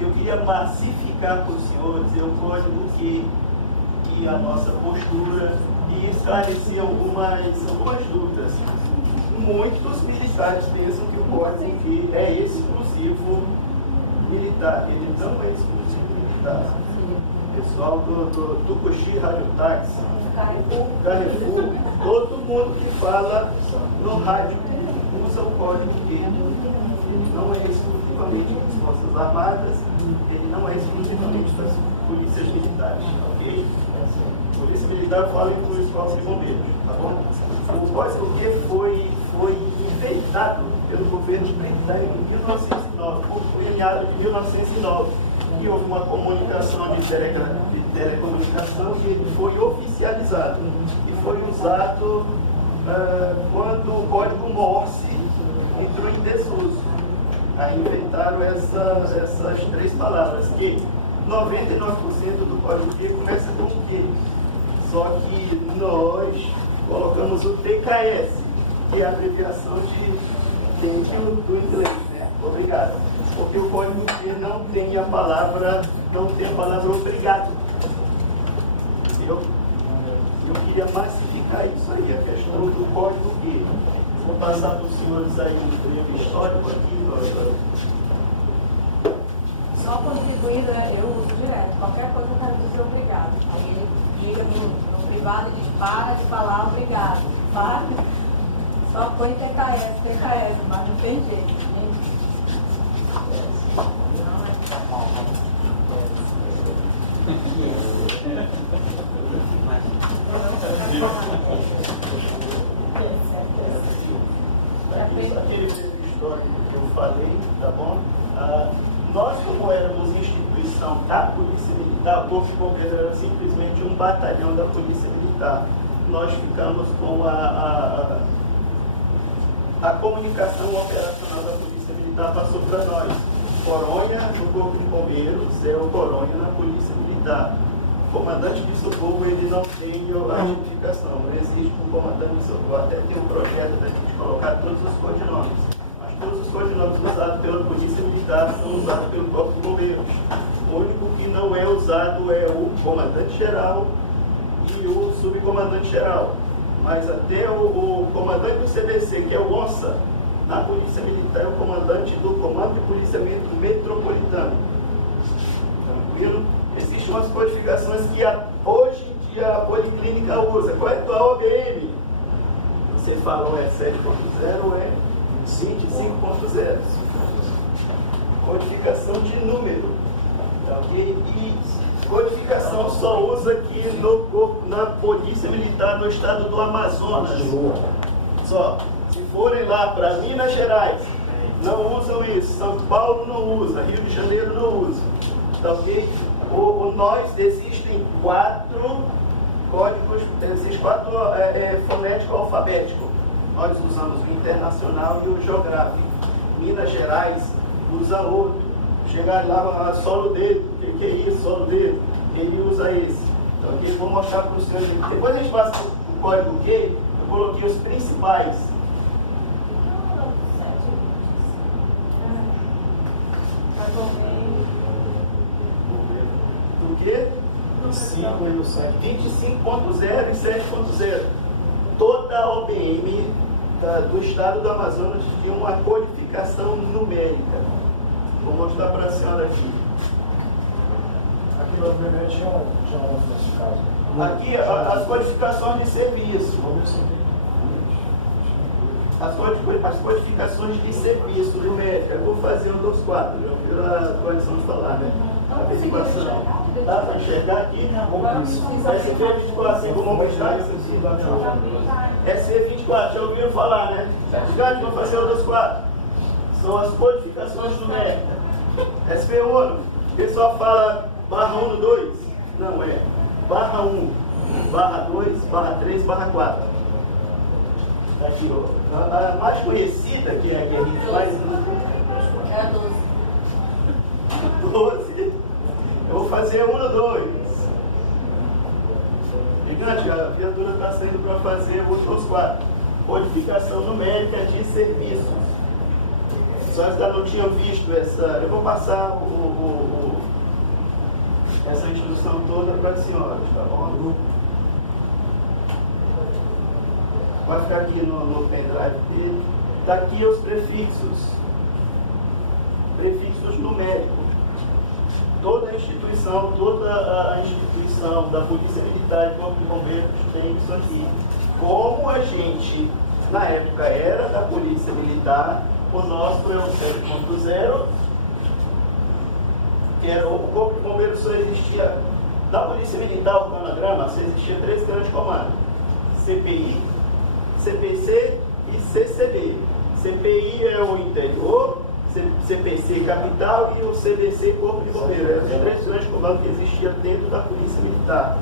eu queria massificar para os senhores o código que a nossa postura e esclarecer algumas dúvidas. Muitos militares pensam que o código que é exclusivo militar. Ele não é exclusivo militar. Pessoal do Tucuxi Rádio Táxi, Carrefour, todo mundo que fala no rádio usa o código que não é exclusivamente das Forças Armadas, ele não é exclusivamente das polícias militares, ok? Polícia Militar fala com os corpos de bombeiros, tá bom? O código que foi inventado pelo governo britânico em 1909, foi meado de 1909, e houve uma comunicação de telecomunicação e ele foi oficializado e foi usado quando o código Morse entrou em desuso. Aí inventaram essas três palavras, que 99% do código Q começa com Q. Só que nós colocamos o TKS, que é a abreviação de thank you do inglês, né? Obrigado. Porque o código Q não tem a palavra obrigado. Entendeu? Eu queria massificar isso aí, a questão do código Q. Vou passar para os senhores aí um breve histórico aqui. Só contribuindo, eu uso direto. Qualquer coisa eu quero dizer obrigado. Aí ele liga no privado e diz, para de falar obrigado. Para. Só põe TKS, mas não tem jeito. Gente. Aquele histórico que eu falei, tá bom? Nós, como éramos instituição da Polícia Militar, o Corpo de Bombeiros era simplesmente um batalhão da Polícia Militar. Nós ficamos com a comunicação operacional da Polícia Militar passou para nós. Coronha no Corpo de Bombeiros é o Coronha na Polícia Militar. O comandante de socorro, ele não tem a identificação, não existe um comandante de socorro. Até tem um projeto da gente colocar todos os codinomes. Mas todos os codinomes usados pela Polícia Militar são usados pelo Corpo de Bombeiros. O único que não é usado é o comandante-geral e o subcomandante-geral. Mas até o comandante do CBC, que é o ONSA, na Polícia Militar é o comandante do Comando de Policiamento Metropolitano. Tranquilo? Existem umas codificações que hoje em dia a Policlínica usa. Qual é a tua OBM? Você falou é 7.0 ou é 25.0? Codificação de número. Okay? E codificação só usa aqui na Polícia Militar no estado do Amazonas. Só. Se forem lá para Minas Gerais, não usam isso. São Paulo não usa. Rio de Janeiro não usa. Tá ok? Existem 4 códigos, existem 4 fonético alfabético. Nós usamos o internacional e o geográfico. Minas Gerais usa outro. Chegar lá, solo dedo, o que é isso, solo dedo? Ele usa esse. Então, aqui vou mostrar para os senhores. Depois a gente passa o código Q, eu coloquei os principais. Do que? 25.0 e 7.0. Toda a OBM do estado do Amazonas tinha uma codificação numérica. Vou mostrar para a senhora aqui. Aqui obviamente já é nesse caso. Aqui as codificações de serviço. As codificações de serviço numérica. Eu vou fazer um dos quadros. Eu vi a condição de falar, né? A averiguação. Dá para enxergar aqui? SV24, vou mostrar isso aqui. SV24, já ouviram falar, né? Gigante, vou fazer o dos quadros. São as codificações numéricas. SV1, o pessoal fala /1 no 2. Não é. /1, /2, /3, /4. Aqui, ó. A mais conhecida que a gente faz É a 12. 12. Eu vou fazer 1 no 2. Gigante, a viatura está saindo para fazer os 4. Codificação numérica de serviços. Só ainda não tinham visto essa. Eu vou passar o essa instrução toda para as senhoras, tá bom? Vai ficar aqui no pendrive dele. Daqui os prefixos numéricos. Toda a instituição da Polícia Militar e Corpo de Bombeiros tem isso aqui. Como a gente, na época, era da Polícia Militar, o nosso é o 0.0, que era o Corpo de Bombeiros só existia, da Polícia Militar, o organograma, só existia 3 grandes comandos: CPI, CPC e CCB. CPI é o interior, CPC capital e o CBC Corpo de Bombeiros. Eram os 3 grandes comandos que existiam dentro da Polícia Militar.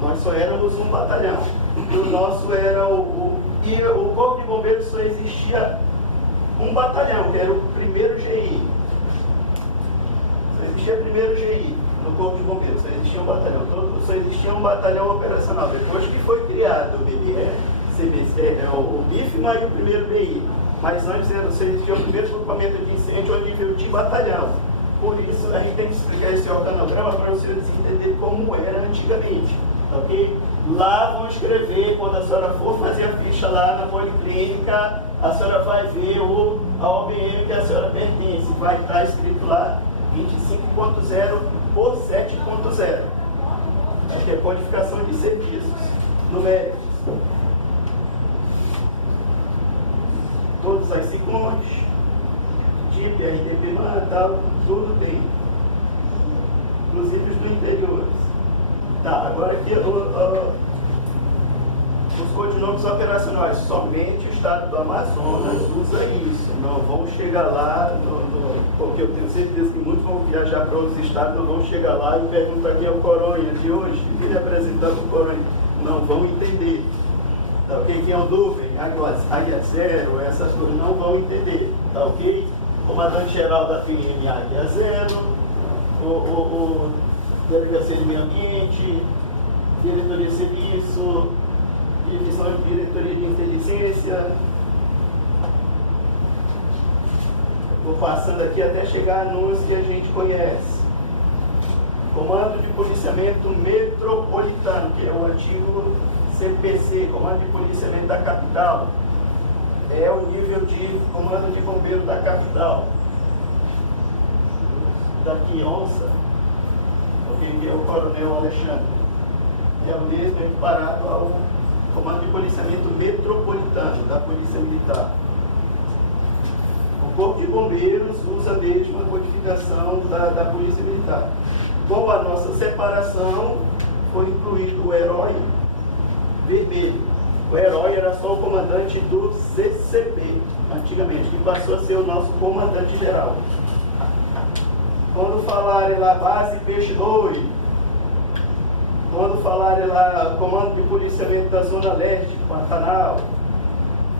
Nós só éramos um batalhão. E o nosso era e o Corpo de Bombeiros só existia um batalhão, que era o 1º GI. Só existia o 1º GI no Corpo de Bombeiros, só existia um batalhão. Só existia um batalhão operacional. Depois que foi criado o BBE, CBC, o BIFMA e o 1º BI. Mas antes só existia o 1º grupamento de incêndio a nível de batalhão. Por isso, a gente tem que explicar esse organograma para vocês entenderem como era antigamente. Ok? Lá vão escrever, quando a senhora for fazer a ficha lá na policlínica, a senhora vai ver a OBM que a senhora pertence. Vai estar escrito lá 25.0 por 7.0. Aqui é codificação de serviços numéricos. Todos as siglas, TIP, RDP, tal, tudo tem. Inclusive os do interior. Tá, agora aqui os codinomes operacionais. Somente o estado do Amazonas usa isso. Não vão chegar lá, porque eu tenho certeza que muitos vão viajar para outros estados, não vão chegar lá e perguntar quem é o Coronha de hoje, e ele apresentando o Coronha. Não vão entender. Tá ok? Quem é o Duven, Águia Zero, essas coisas não vão entender. Tá ok? Comandante-geral da PM Águia Zero, o Delegacia de Meio Ambiente, Diretoria de Serviço, Diretoria de Inteligência. Vou passando aqui até chegar nos que a gente conhece. Comando de Policiamento Metropolitano, que é o antigo CPC, Comando de Policiamento da Capital. É o nível de Comando de Bombeiro da Capital. Daqui, Onça, que é o Coronel Alexandre. É o mesmo equiparado ao Comando de Policiamento Metropolitano da Polícia Militar. O Corpo de Bombeiros usa a mesma codificação da Polícia Militar. Com a nossa separação, foi incluído o herói vermelho. O herói era só o comandante do CCB, antigamente, que passou a ser o nosso comandante geral. Quando falarem lá base Peixe Doido, quando falarem lá comando de policiamento da Zona Leste, Pantanal,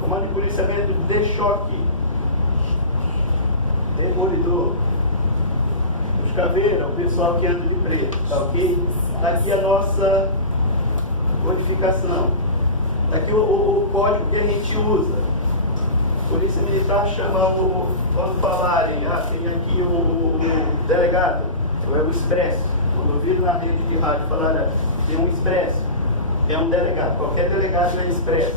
comando de policiamento de choque, demolidor, os caveiras, o pessoal que anda de preto, tá ok? Tá aqui a nossa codificação. Tá aqui o código que a gente usa. Polícia Militar chama quando falarem, tem aqui o delegado, é o expresso. Quando ouviram na rede de rádio falar, tem um expresso, é um delegado. Qualquer delegado é expresso.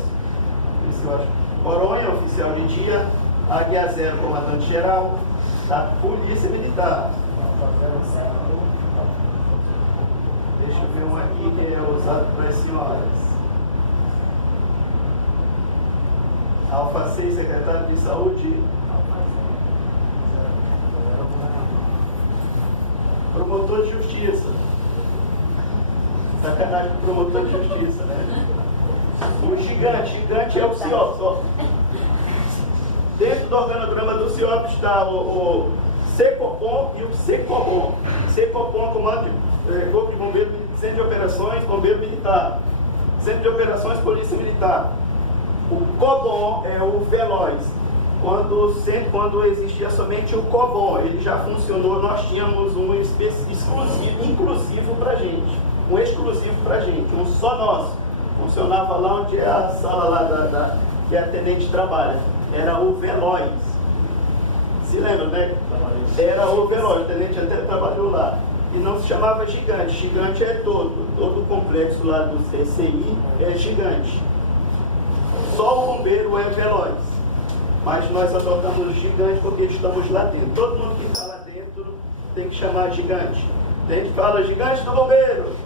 Isso eu acho. Coronha, oficial de dia, Águia Zero, comandante-geral da Polícia Militar. Deixa eu ver um aqui que é usado para as senhoras. Alfa 6, secretário de Saúde. Promotor de Justiça. Sacanagem com promotor de Justiça, né? O gigante é o CIOPS. Ó. Dentro do organograma do CIOPS está o CECOPOM e o CECOBOM. CECOPOM, Comando de Corpo de Bombeiro, Centro de Operações, Bombeiro Militar. Centro de Operações, Polícia Militar. O COBOM é o veloz. Quando existia somente o COBOM, ele já funcionou, nós tínhamos um exclusivo para gente, um exclusivo para gente, um só nosso. Funcionava lá onde é a sala lá que a tenente trabalha. Era o veloz. Se lembra, né? Era o veloz, o tenente até trabalhou lá. e não se chamava gigante. Gigante é todo o complexo lá do CCI é gigante. Só o bombeiro é veloz, mas nós adotamos gigante porque estamos lá dentro. Todo mundo que está lá dentro tem que chamar gigante. Tem que falar gigante do bombeiro,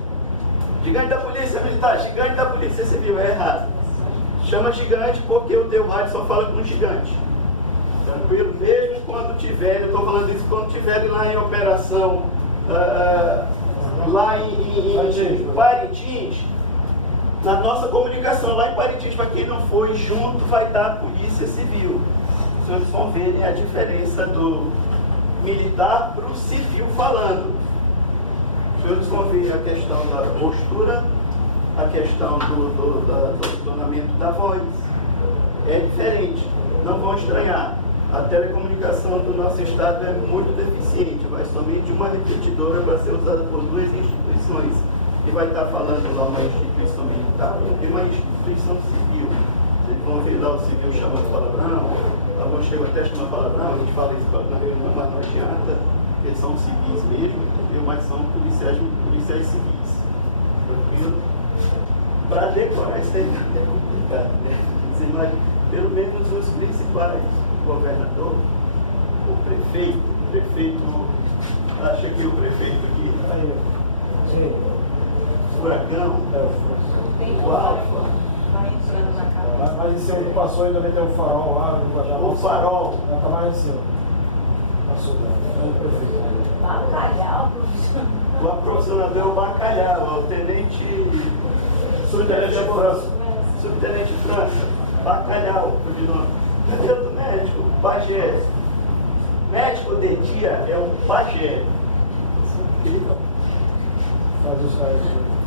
gigante da polícia militar, gigante da polícia civil, é errado. Chama gigante porque o teu rádio só fala com gigante. Tranquilo? Mesmo quando tiver, eu estou falando isso quando tiverem lá em operação, lá em Parintins, na nossa comunicação lá em Parintins, para quem não foi junto, vai dar a polícia civil. Os senhores vão verem a diferença do militar para o civil falando. Os senhores vão ver a questão da postura, a questão do tonamento da voz. É diferente, não vão estranhar. A telecomunicação do nosso estado é muito deficiente, vai somente uma repetidora para ser usada por duas instituições. E vai estar falando lá uma instituição militar, e uma instituição civil. Vocês vão ver lá o civil chamando palavrão, alguns chegam até a chamar palavrão, a gente fala isso na reunião, mas não adianta, eles são civis mesmo, entendeu? Mas são policiais civis. Tranquilo? Para decorar isso aí é complicado, né? Você imagina, pelo menos os principais, o governador, o prefeito, acha que o prefeito aqui, Furacão, o Alfa. Mas em cima que passou ainda também tem o farol lá, O farol. Ela está mais em cima. Passou, é o prefeito. Bacalhau, O aprovisionador é o Bacalhau, é o tenente Subtenente França, Bacalhau, de nome. Cadê do médico? Pajé. Médico de dia é um pajé.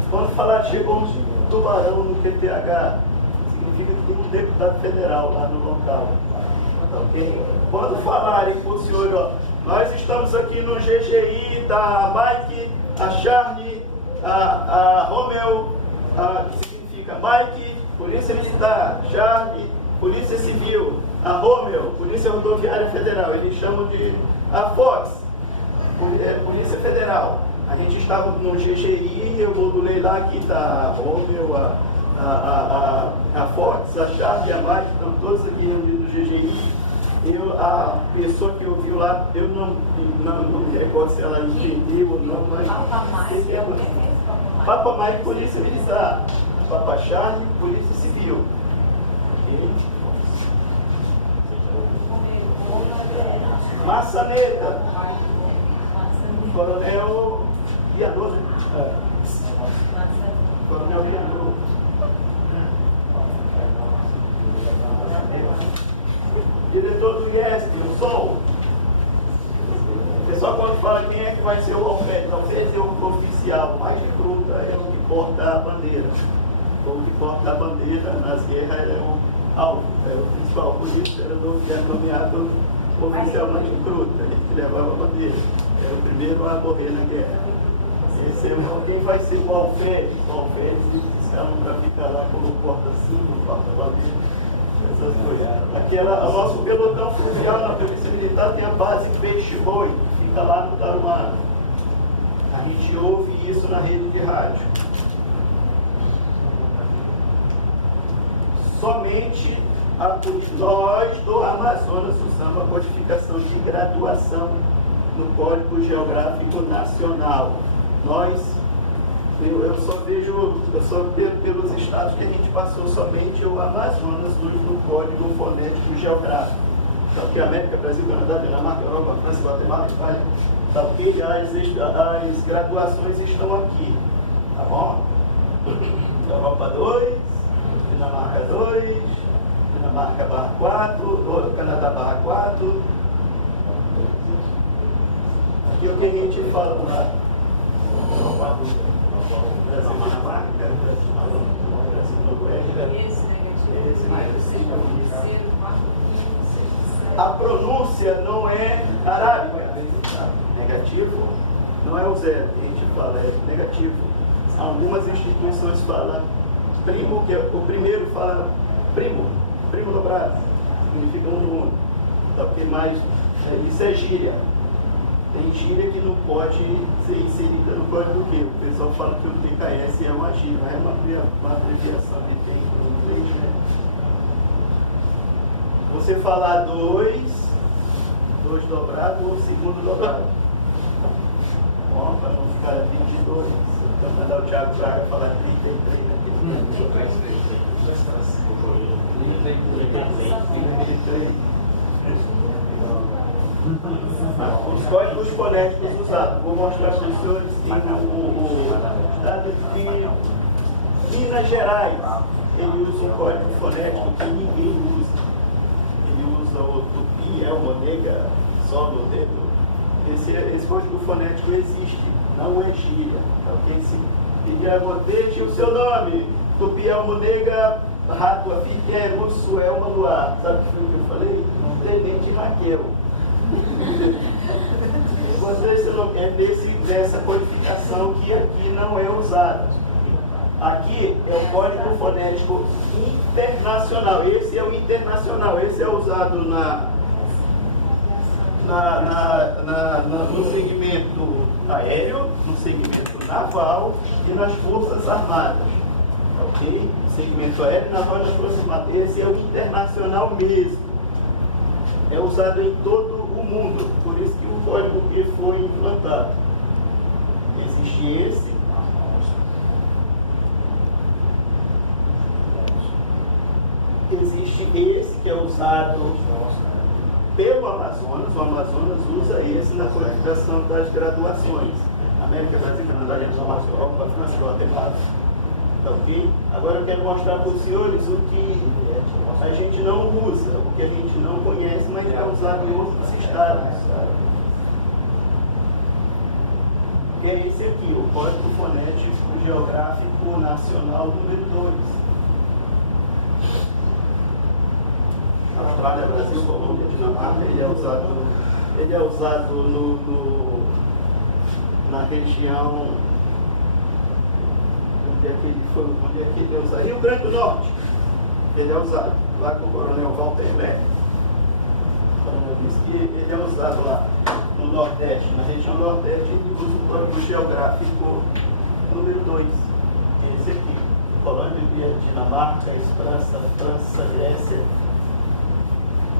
Quando falar chegou um tubarão no QTH, significa que tem um deputado federal lá no local. Okay? Quando falarem para o senhor, ó, nós estamos aqui no GGI da Mike, a Charlie, a Romeu, que significa Mike, Polícia Militar, Charlie, Polícia Civil, a Romeu, Polícia Rodoviária Federal, eles chamam de a Fox, Polícia Federal. A gente estava no GGI, eu modulei lá, aqui está a Romeu, a Fox, a Charlie, a Mike, estão todos aqui no GGI. A pessoa que ouviu lá, eu não me recordo se ela entendeu ou não, mas... Papa Mike, Polícia Militar. Papa Charlie, Polícia Civil. Okay. Maçaneta. Coronel Vianor, né? Coronel Vianor. Diretor do IESP, o Sol. O pessoal quando fala quem é que vai ser o alfede, talvez é o oficial, mais de fruta é o que porta a bandeira. O que porta a bandeira nas guerras é o alvo, é o principal, por isso era nomeado oficial mais de fruta, ele que levava a bandeira. Era o primeiro a morrer na guerra. Esse é quem vai ser o alfede? O alfede, se escalam para ficar lá como porta-símbolo, porta-bandeira. Essas coisas. O nosso pelotão fluvial na Polícia Militar tem a base Peixe-Boi, fica lá no Tarumã. A gente ouve isso na rede de rádio. Somente nós do Amazonas usamos a codificação de graduação no Código Geográfico Nacional. Eu só vejo pelos estados que a gente passou somente o Amazonas no Código Fonético Geográfico. Tá, porque América, Brasil, Canadá, Dinamarca, Europa, França, Guatemala, Espanha, tá, porque as graduações estão aqui, tá bom? Europa 2, Dinamarca 2, Dinamarca /4, Canadá /4. Aqui é o que a gente fala lá. A pronúncia não é arábica. Negativo não é o zero, a gente fala, é negativo. Algumas instituições falam primo, que é o primeiro fala primo dobrado, significa um no outro. Tá, porque mais, isso é gíria. Tem gíria que não pode ser inserida no código Q. O pessoal fala que o TKS é uma gíria, mas é uma abreviação que tem em inglês, né? Você falar dois dobrado ou segundo dobrado. Bom, para não ficar 22. Então, mandar o Thiago Braga falar 33, né? 33. Os códigos fonéticos usados. Vou mostrar para os senhores que o estado de Minas Gerais, ele usa um código fonético que ninguém usa. Ele usa o tupi, o monega, solo, dedo. Esse código fonético existe, não é gíria. Alguém se pedir, deixe o seu nome. Tupi, monega, rato, afique, russo, maluá. Sabe o que eu falei? Tenente Raquel. Dessa codificação que aqui não é usada. Aqui é o código fonético internacional. Esse é o internacional. Esse é usado no segmento aéreo, no segmento naval e nas forças armadas. Ok? Segmento aéreo, naval e nas forças armadas. Esse é o internacional mesmo. É usado em todo o mundo, por isso que o código Q foi implantado. Existe esse. Existe esse que é usado pelo Amazonas. O Amazonas usa esse na codificação das graduações. América, Brasil, Canadá, Dinamarca, Europa, França, Guatemala. Tá ok? Agora eu quero mostrar para os senhores o que a gente não usa, o que a gente não conhece, mas é usado em outros estados. Que é esse aqui, o Código Fonético Geográfico Nacional número 2. Austrália, Brasil, Colômbia, Dinamarca, ele é usado na região. Onde é que ele é usado? Rio Grande do Norte. Ele é usado lá com o coronel Walter Beck. O coronel disse que ele é usado lá no Nordeste, na região Nordeste, ele usa o código geográfico número 2. Esse aqui. Colômbia, Dinamarca, França, Grécia.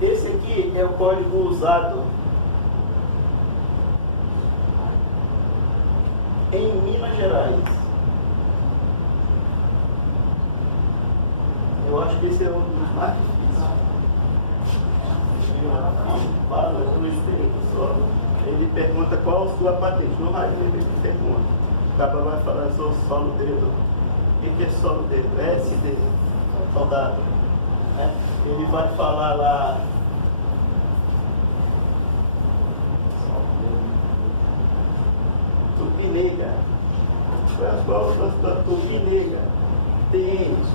Esse aqui é o código usado em Minas Gerais. Eu acho que esse é um dos mais difíceis. Fala no Espírito só. Ele pergunta qual a sua patente. No rádio ele pergunta. O cara vai falar só no dedo. O que é só no dedo? SD, soldado. Ele vai falar lá. Tupinega. Qual a Tupinega? Tenente.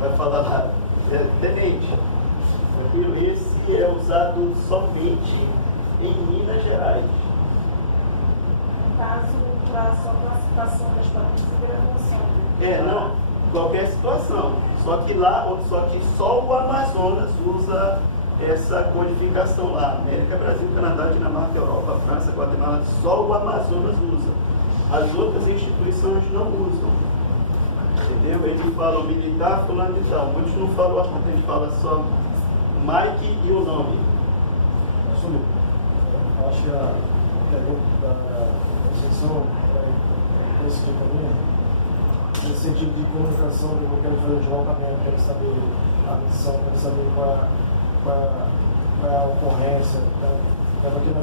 Vai falar lá. Tenente. Esse é usado somente em Minas Gerais. No caso, para só classificação das patentes de graduação. Não, qualquer situação. Só que só o Amazonas usa essa codificação lá. América, Brasil, Canadá, Dinamarca, Europa, França, Guatemala, só o Amazonas usa. As outras instituições não usam. Entendeu? Eles falam militar, fulano de tal. Muitos não falam a gente fala só Mike e o nome. Assumiu. Eu acho que a pergunta da secção é esse aqui também. Nesse sentido de comunicação, eu quero fazer o deslocamento, quero saber a missão, quero saber qual é a ocorrência. Estava aqui na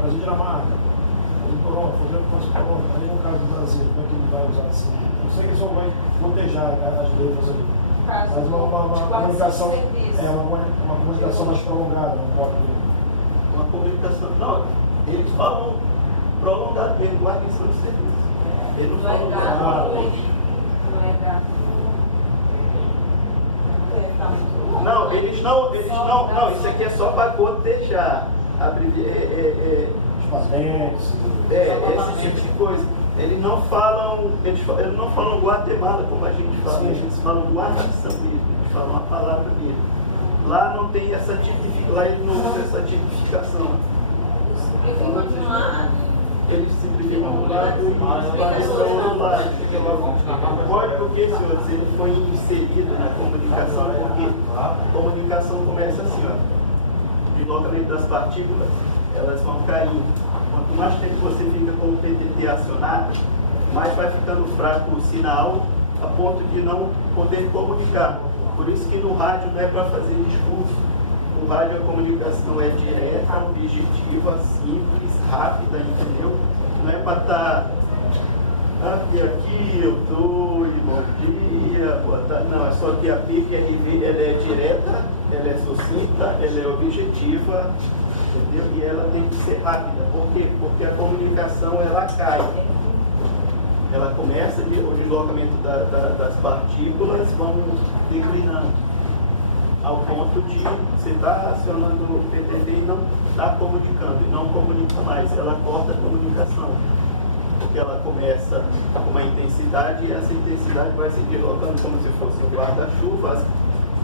Brasil Dinamarca, Brasil Corona, fazendo com Corona. Aí no caso do Brasil, como é que ele vai usar assim? Eu sei que ele só vai proteger as letras ali. Mas uma comunicação uma comunicação mais prolongada, não pode. Uma comunicação. Não, eles falam prolongado mesmo, guarnição de serviço. Eles não falam claramente. Não, eles não, isso aqui é só para cotejar. Os patentes. Esse tipo de coisa. Eles não falam Guatemala como a gente fala, eles falam guarnição mesmo, eles falam a palavra mesmo. Lá não tem essa tipificação, lá eles não usam essa tipificação. Simplificam de um lado. Eles simplificam um lado e fazem para o outro lado. O código que esse outro, ele foi inserido na comunicação, porque a comunicação começa assim, ó. O deslocamento das partículas, elas vão caindo. Quanto mais tempo você fica com o PTT acionado, mais vai ficando fraco o sinal, a ponto de não poder comunicar. Por isso que no rádio não é para fazer discurso. No rádio a comunicação é direta, objetiva, simples, rápida, entendeu? Não é para estar aqui eu estou, e bom dia, boa tarde. Não, é só que a PIB-RV ela é direta, ela é sucinta, ela é objetiva, entendeu? E ela tem que ser rápida. Por quê? Porque a comunicação ela cai. Ela começa, o deslocamento das partículas vão declinando, ao ponto de você estar acionando o PTT e não está comunicando, e não comunica mais, ela corta a comunicação. Porque ela começa com uma intensidade e essa intensidade vai se deslocando como se fosse um guarda-chuva, as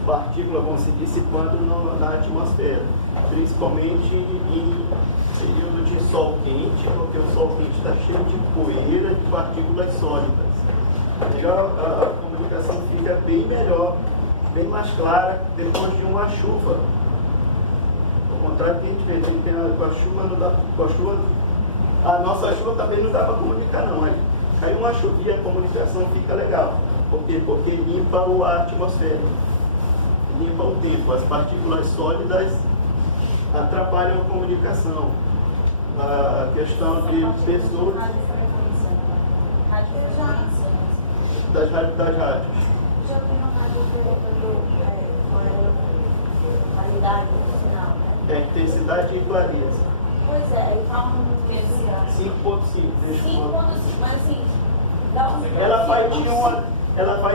partículas vão se dissipando na atmosfera, principalmente em período de sol quente, porque o sol quente está cheio de poeira e de partículas sólidas. A comunicação fica bem melhor, bem mais clara depois de uma chuva. Ao contrário do que a gente vê, com a chuva não dá, com a chuva, a nossa chuva também não dá para comunicar não. Aí cai uma chuvinha, a comunicação fica legal. Por quê? Porque limpa a atmosfera, limpa o tempo. As partículas sólidas atrapalham a comunicação. A questão de pessoas das rádios. Já tem uma rádio qualidade do sinal, né? É intensidade e clareza. Pois é, ele fala muito mesmo. 5.5, deixa eu 5.5, mas assim, dá um. ela vai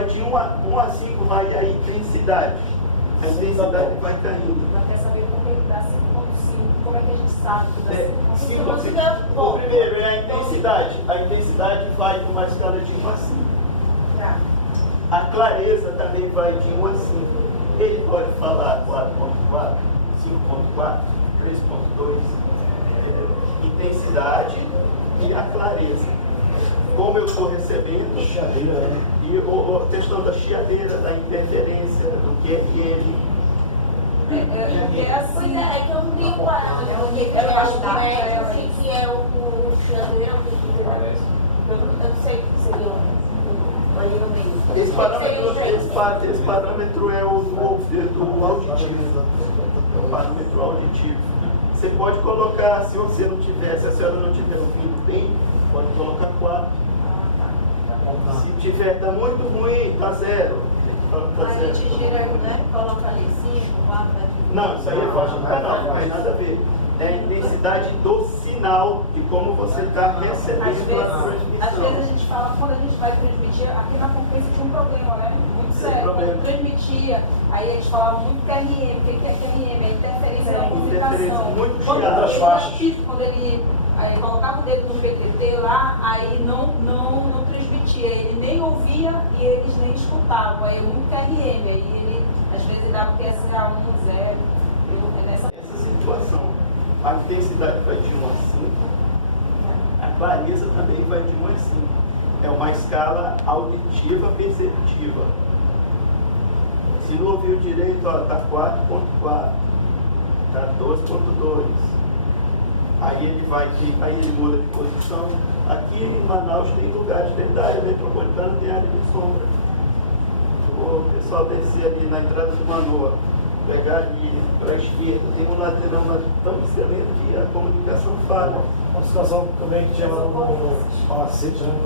de 1 a 5, vai a intensidade. A intensidade vai caindo. Ela quer saber por que ele dá 5.5, como é que a gente sabe que dá 5.5? 5.5. O primeiro é a intensidade. A intensidade vai com uma escala de 1 a 5. Tá. A clareza também vai de 1 a 5. Ele pode falar 4.4, 5.4, 3.2. Intensidade e a clareza. Como eu estou recebendo, Chiadeira, né? e a questão da chiadeira, da interferência, do QRM. É assim, é que eu não tenho parâmetro, porque eu acho que é o chiadeiro, eu não sei o que seria o meio. Esse parâmetro é o do auditivo. É o parâmetro auditivo. Você pode colocar, se você não tiver, se a senhora não estiver ouvindo bem, pode colocar 4. Se tiver, está muito ruim, está 0. A gente gira, né? Coloca ali 5, 4, Não, isso aí é faixa do canal, não tem nada a ver. É a intensidade do sinal e como você está recebendo a transmissão. Às vezes a gente fala, quando a gente vai transmitir, aqui na conferência tinha um problema, né? Muito sério. Quando transmitia, aí a gente falava muito QRM. O que é QRM? É interferência na comunicação. Muito Quando ele aí colocava o dedo no PTT lá, aí não transmitia, ele nem ouvia e eles nem escutavam, aí muito QRM, aí ele às vezes dava PSA 1, 0, Essa situação, a intensidade vai de 1 a 5, a clareza também vai de 1 a 5, é uma escala auditiva perceptiva. Se não ouviu direito, está 4.4, está 2.2. Aí ele vai, aí ele muda de posição. Aqui em Manaus tem lugares dentro da área metropolitana, tem área de sombra. O pessoal descer ali na entrada de Manoa, pegar ali para a esquerda, tem um lateral tão excelente que a comunicação falha. Uma situação também que tinha lá no Palacete, né?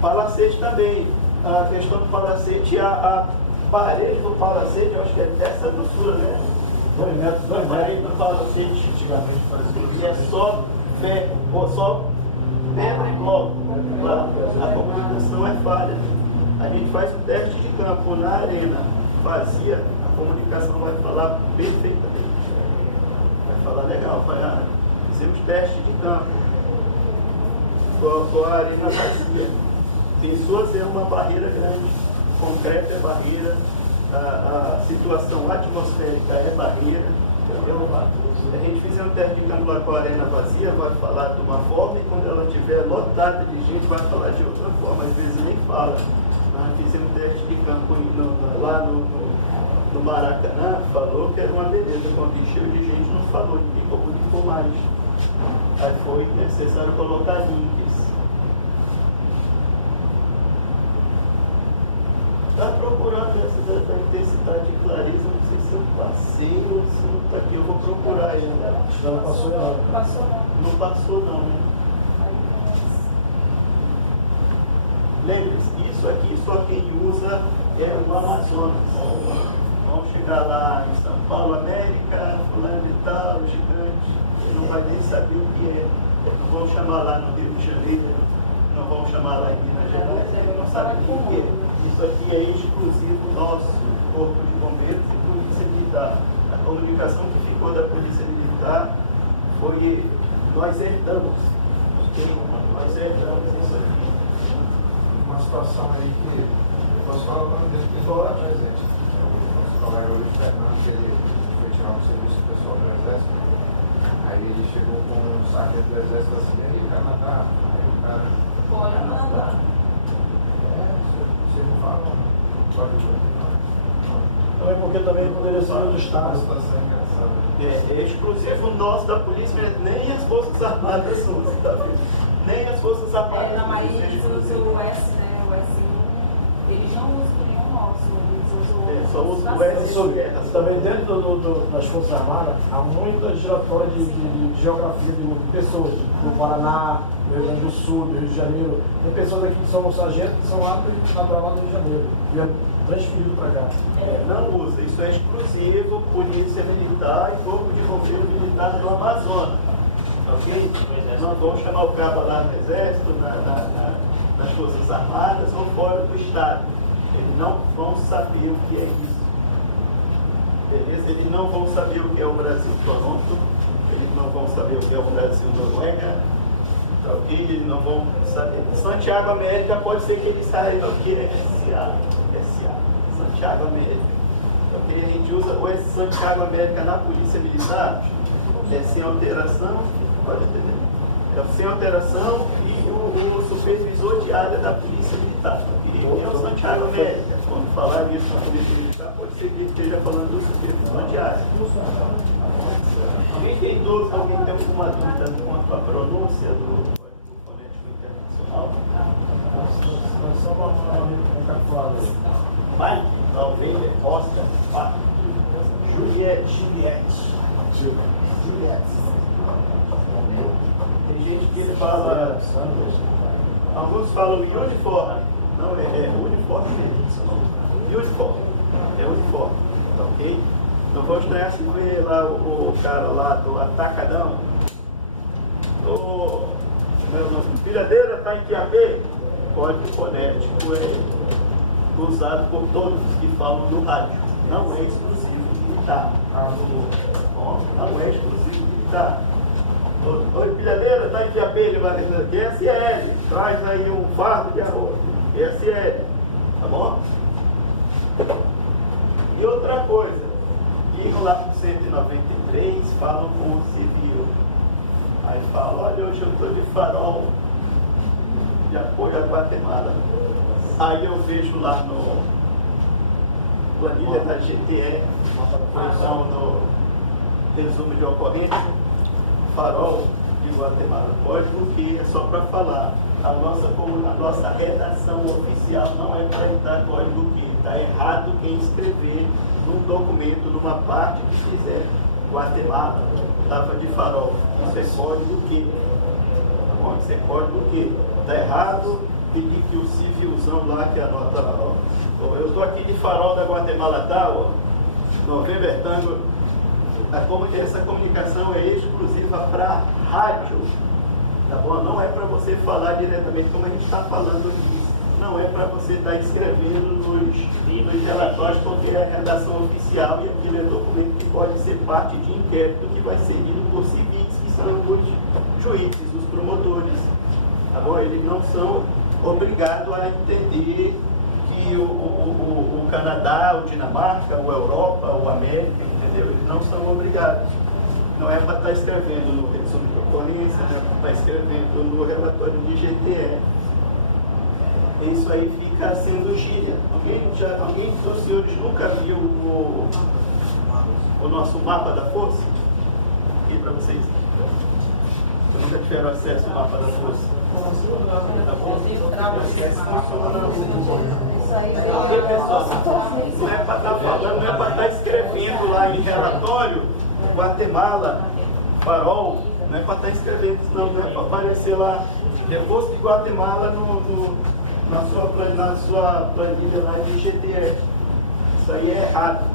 Palacete também. A questão do Palacete, a parede do Palacete, eu acho que é dessa grossura, né? 2 metros, 2 A parede metros. do Palacete. Antigamente E é só pedra e bloco. A comunicação é falha. A gente faz um teste de campo na arena vazia, a comunicação vai falar perfeitamente. Vai falar legal, fizemos teste de campo com a arena vazia. Pessoas é uma barreira grande, concreto é barreira, a situação atmosférica é barreira. Entendeu? Se a gente fizer um teste de campo lá com a arena vazia, vai falar de uma forma, e quando ela estiver lotada de gente, vai falar de outra forma. Às vezes nem fala. Nós fizemos um teste de campo lá no Maracanã, falou que era uma beleza. Quando encheu de gente, não falou, ninguém comunicou mais. Aí foi necessário colocar links. Está procurando essa intensidade de clareza, não sei se eu passei ou se não está aqui, eu vou procurar ainda. Já não passou nada. Passou não. Não passou não, né? Lembre-se, isso aqui só quem usa é o Amazonas. Vamos chegar lá em São Paulo, América, fulano e tal, gigante, ele não vai nem saber o que é. Não vão chamar lá no Rio de Janeiro, não vão chamar lá em Minas Gerais, ele não sabe o que é. Isso aqui é exclusivo nosso, Corpo de Bombeiros e Polícia Militar. A comunicação que ficou da Polícia Militar foi, nós herdamos, ok? Nós herdamos isso aqui. Uma situação aí que eu posso falar para dentro que embora presente. Nosso colega hoje, Fernando, que ele foi tirar um serviço pessoal do Exército, aí ele chegou com um sargento do Exército assim, aí o cara matar, aí o cara... Pode mandar. Vocês não falam, pode Também porque também poderia ser do uma Estado. situação engraçada. É exclusivo nosso da Polícia Militar, nem as Forças Armadas usam, tá vendo? Nem as Forças Armadas Na Marinha eles usam. usam o S, né? O S1. Eles não usam nenhum nosso, eles usam o Só usam o da S Sul. de guerra. Também dentro das Forças Armadas há muitas giratórias de geografia de pessoas, do Paraná, do Rio Grande do Sul, do Rio de Janeiro. Tem pessoas aqui que são sargentos que são lá natural lá do Rio de Janeiro, e é transferido para cá. Não usa, isso é exclusivo Polícia Militar e Corpo de Bombeiro Militar do Amazonas. Ok? Não vão chamar o cabo lá no Exército, nas Forças Armadas ou fora do Estado. Eles não vão saber o que é isso. Beleza? Eles não vão saber o que é o Brasil Toronto, eles não vão saber o que é o Brasil Noruega, tá ok? Eles não vão saber. Santiago América pode ser que eles saibam o que é SA. Santiago América. Ok? A gente usa o Santiago América na Polícia Militar, sem alteração, pode entender? É sem alteração e o supervisor de área da Polícia Militar. E é o Santiago América. Quando falar isso na Polícia Militar, pode ser que ele esteja falando do supervisor de área. Alguém tem dúvida, alguém tem alguma dúvida quanto à pronúncia do Código Fonético Internacional? Só uma calculada aí. Mike, November, Oscar, Pato, Juliette. Tem gente que fala, alguns falam uniforme, não é uniforme mesmo. Uniforme, é uniforme, tá ok? Não vou estranhar se ver lá o cara lá do Atacadão. Meu nome, Pilhadeira está em Quiapé. Código fonético é usado por todos que falam no rádio. Não é exclusivo militar. Não é exclusivo militar. Oi, Pilhadeira, está em Quiapé, ele vai dizer QSL, traz aí um fardo de arroz. QSL, tá bom? E outra coisa, ligam lá para o 193, falam com o civil. Aí falam, olha, hoje eu estou de farol de apoio à Guatemala. Aí eu vejo lá no planilha da GTE, função do resumo de ocorrência, farol de Guatemala. Código que é só para falar. A nossa redação oficial não é para entrar código que está errado quem escrever num documento, numa parte que fizer Guatemala, estava de farol. Isso é código que. Tá bom? Isso é código que. Está errado pedir que o civilzão lá que anota lá. Ó. Eu estou aqui de farol da Guatemala tal, November Tango. Essa comunicação é exclusiva para rádio. Tá bom? Não é para você falar diretamente como a gente está falando aqui. Não é para você estar escrevendo nos relatórios, porque é a redação oficial e aquilo é documento que pode ser parte de inquérito que vai ser lido por civis, que são os juízes, os promotores. Tá bom? Eles não são obrigados a entender que o Canadá, o Dinamarca, o Europa, o América, entendeu? Eles não são obrigados. Não é para estar escrevendo no resumo de ocorrência, não é para estar escrevendo no relatório de GTE. Isso aí fica sendo gíria. Alguém dos senhores nunca viu o nosso mapa da força? Aqui para vocês. Nunca tiveram acesso ao mapa da força. Tá bom? Isso aí Porque, pessoal, não é para estar falando, não é para estar escrevendo lá em relatório, Guatemala, Farol, não é para estar escrevendo isso, não é para aparecer lá, depois de Guatemala na sua planilha lá de GTE. Isso aí é errado.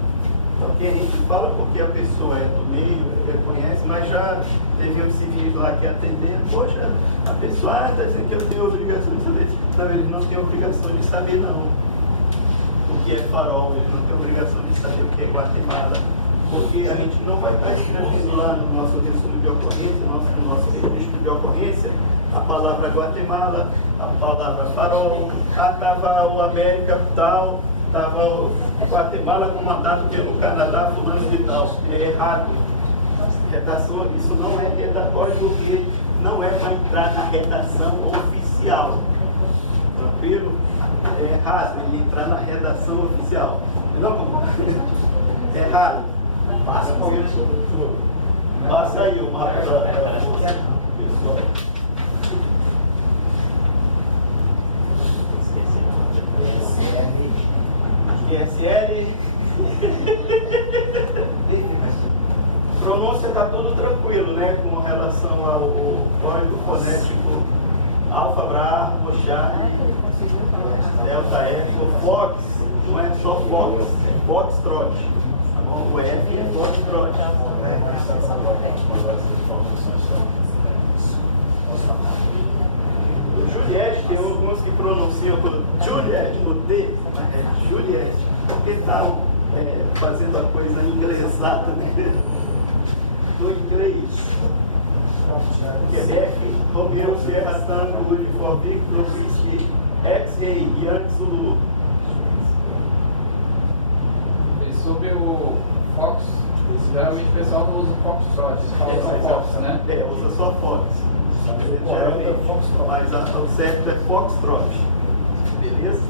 Porque a gente fala porque a pessoa é do meio, reconhece, mas já teve um civis lá que atender, poxa, a pessoa está dizendo que eu tenho obrigação de saber. Não, ele não tem obrigação de saber, não. O que é Farol, ele não tem obrigação de saber o que é Guatemala. Porque a gente não vai estar escrevendo lá no nosso resumo de ocorrência, no nosso registro de ocorrência, a palavra Guatemala, a palavra Farol, estava o América tal, estava o Guatemala comandado pelo Canadá, fulano de tal. É errado. Redação, isso não é código que não é para entrar na redação oficial. Tranquilo? É errado ele entrar na redação oficial. Não, é errado. Passa aí o mapa da força. ISL. Pronúncia está tudo tranquilo, né? Com relação ao código fonético Alfa, Bravo, Charlie, Delta F, o Fox, não é só Fox, é Foxtrot. O F é Foxtrot. O Juliette, tem alguns que pronunciam por Juliette, o D, mas é Juliette, porque está fazendo a coisa inglesada, né? Do inglês. Quebec, Romeo, Sierra, Tango, Unifor, Victor, Whisky, X-Ray, Yankee, Zulu. E sobre o Fox, geralmente o pessoal não usa o Foxtrot, eles falam só Fox, né? Usa só Fox. Geralmente, mas o certo é Foxtrot. Beleza?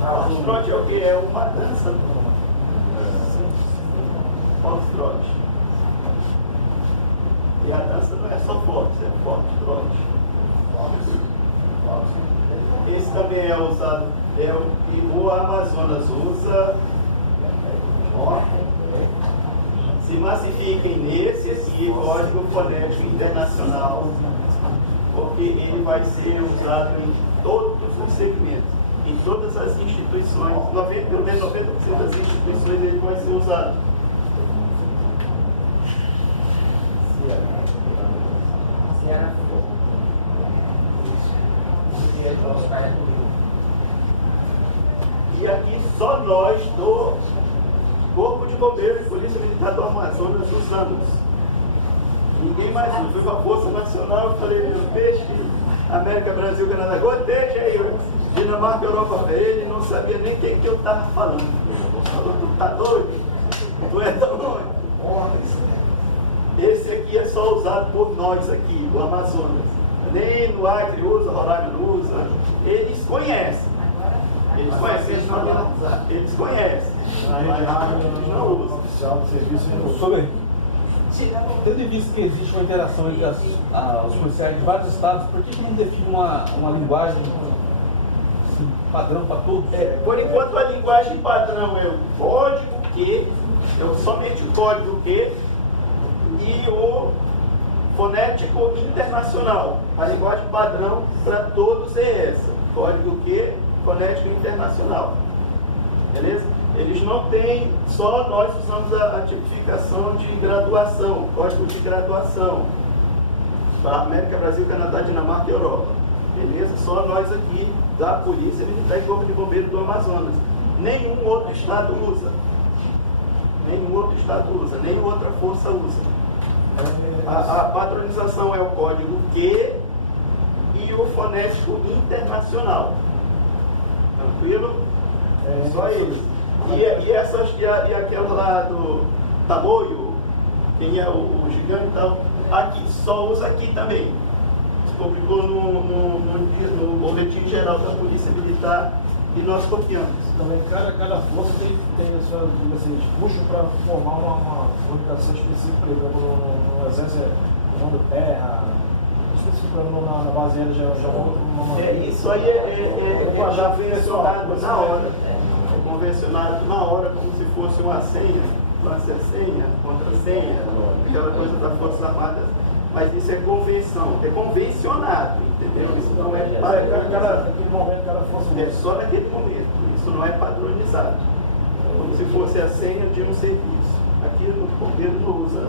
Foxtrot é o que? É uma dança. Foxtrot. E a dança não é só Fox, é Foxtrot. Esse também é usado, e o Amazonas usa. Se massifiquem nesse aqui, código fonético internacional, porque ele vai ser usado em todos os segmentos, em todas as instituições, pelo menos 90% das instituições ele vai ser usado. E aqui só nós do Corpo de Bombeiros e Polícia Militar do Amazonas usamos. Ninguém mais usa. Foi uma Força Nacional, eu falei, meu peixe, América, Brasil, Canadá, goteja aí, Dinamarca, Europa. Ele não sabia nem quem que eu estava falando. Falou, tu tá doido? Tu é doido? Esse aqui é só usado por nós aqui, do Amazonas. Nem no Acre usa, Roraima não usa. Eles conhecem. Eles conhecem, eles conhecem. Eles não usam. Oficial do serviço não usa. Sobre, tendo em vista que existe uma interação entre os policiais de vários estados, por que não define uma linguagem assim, padrão para todos? Por enquanto a linguagem padrão é o código Q, somente o código Q e o fonético internacional. A linguagem padrão para todos é essa, código Q, fonético internacional. Beleza? Eles não têm, só nós usamos a tipificação de graduação, código de graduação, para América, Brasil, Canadá, Dinamarca e Europa. Beleza? Só nós aqui, da Polícia Militar e Corpo de Bombeiros do Amazonas. Nenhum outro estado usa. Nenhum outro estado usa, nenhuma outra força usa. A padronização é o código Q e o fonético internacional. Tranquilo? Só eles. E aquela lá do Tamoio, quem é o gigante e tal, aqui, só usa aqui também. Se publicou no boletim geral da Polícia Militar e nós copiamos. Também cada força tem assim, puxo para formar uma comunicação específica, por exemplo, no Exército é comando terra, especificando na base aérea já uma. Isso aí é convencionado na hora. É convencionado na hora, como se fosse uma senha, senha, contra-senha, aquela coisa das Forças Armadas. Mas isso é convenção, é convencionado, entendeu? Isso não é naquele momento, cada força. É só naquele momento, isso não é padronizado. Como se fosse a senha de um serviço. Aqui no bombeiro não usa.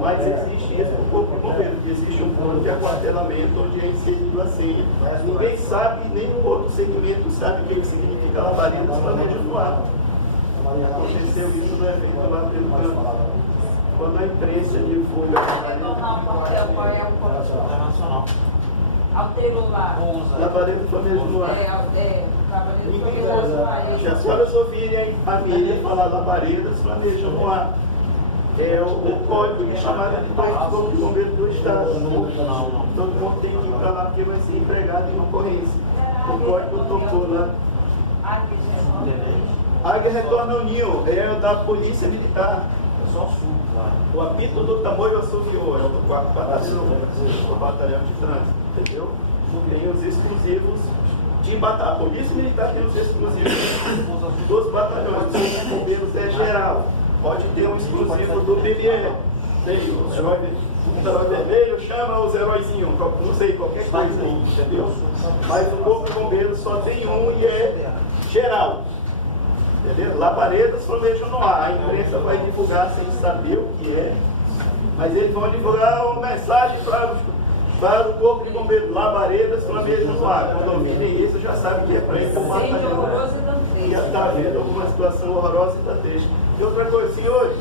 Mas existe isso no corpo de bombeiro, existe um plano de aquartelamento onde é inserido a senha. Ninguém sabe, nenhum outro segmento sabe o que significa labareda dos planejos no ar. Aconteceu isso no evento lá pelo campo. Quando a imprensa divulga alterou lá. labareda do planejo no ar. Ninguém usa. Se as senhoras ouvirem a mídia falar labareda dos planejos no ar, é o código de chamada de corpo de bombeiro do Estado. Todo mundo tem que ir para lá porque vai ser empregado em ocorrência. O código tocou lá. Águia retorna ao ninho, é da Polícia Militar. O apito do Tamoio assoviou, é o do 4º Batalhão, o Batalhão de Trânsito, entendeu? Tem os exclusivos de batalha. A Polícia Militar tem os exclusivos dos batalhões, os bombeiros é geral. Pode ter um exclusivo do BBE. Tem o herói vermelho, chama os heróizinhos, não sei, qualquer coisa aí, entendeu? Mas o Corpo de Bombeiros só tem um e é geral. Entendeu? Labaredas planejam no ar. A imprensa vai divulgar sem saber o que é, mas eles vão divulgar uma mensagem para o Corpo de Bombeiros. Labaredas planejam no ar. Quando ouvirem isso, já sabe que é para ir para o batalhão. E está havendo alguma situação horrorosa e dantesca. E outra coisa, senhores,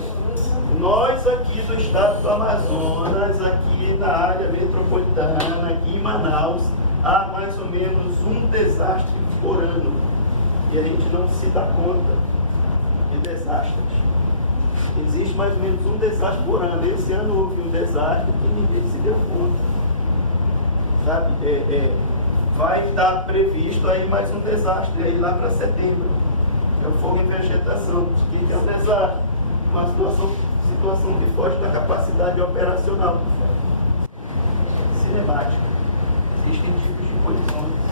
nós aqui do estado do Amazonas, aqui na área metropolitana, aqui em Manaus, há mais ou menos um desastre por ano. E a gente não se dá conta de desastres. Existe mais ou menos um desastre por ano. Esse ano houve um desastre que ninguém se deu conta. Sabe? Vai estar previsto aí mais um desastre aí lá para setembro. É o fogo em vegetação. O que é um desastre? Uma situação que foge da capacidade operacional. Cinemática. Existem tipos de colisões.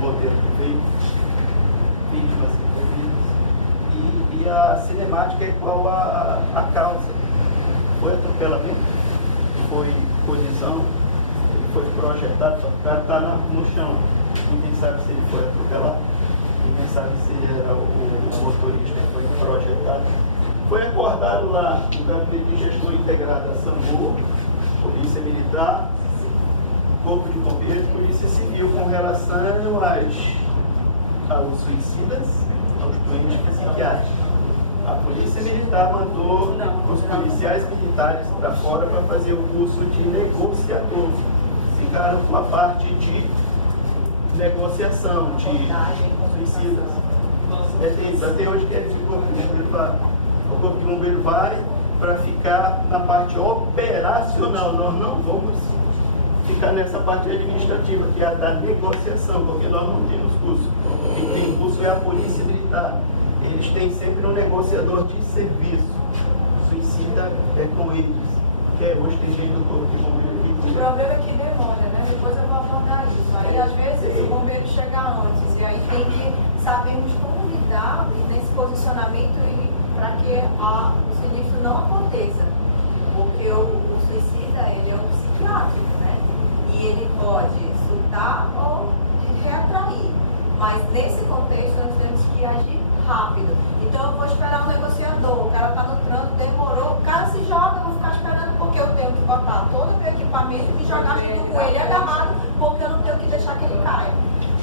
Modelo de veículos, vítimas envolvidas. E a cinemática é igual a causa. Foi atropelamento, foi colisão, ele foi projetado, o cara está no chão. Ninguém sabe se ele foi atropelado, ninguém sabe se ele era o motorista que foi projetado. Foi acordado lá o Gabinete de Gestão Integrada da SAMU, Polícia Militar, Corpo de Bombeiros, Polícia Civil, com relação aos suicidas, aos doentes psiquiátricos. A Polícia Militar mandou os policiais militares para fora para fazer o curso de negociador. Ficaram com a parte de negociação, de suicidas. Até hoje que o Corpo de Bombeiro vai. O Corpo de Bombeiro vai para ficar na parte operacional. Nós não vamos ficar nessa parte administrativa, que é a da negociação, porque nós não temos curso. Quem tem curso é a Polícia Militar. Eles têm sempre um negociador de serviço. Suicida é com eles. Que hoje tem gente do Corpo de Bombeiro. O problema é que demora, né? Depois eu vou abordar isso. Aí às vezes o bombeiro chega antes, e aí tem que sabermos como lidar nesse posicionamento para que o sinistro não aconteça. Porque o suicida, ele é um psiquiátrico, né? E ele pode surtar ou reatrair. Mas nesse contexto nós temos que agir rápido. Então eu vou esperar um negociador, o cara está no trânsito, demorou, o cara se joga, eu vou ficar esperando porque eu tenho que botar todo o meu equipamento e me jogar junto com ele agarrado, porque eu não tenho que deixar que ele caia.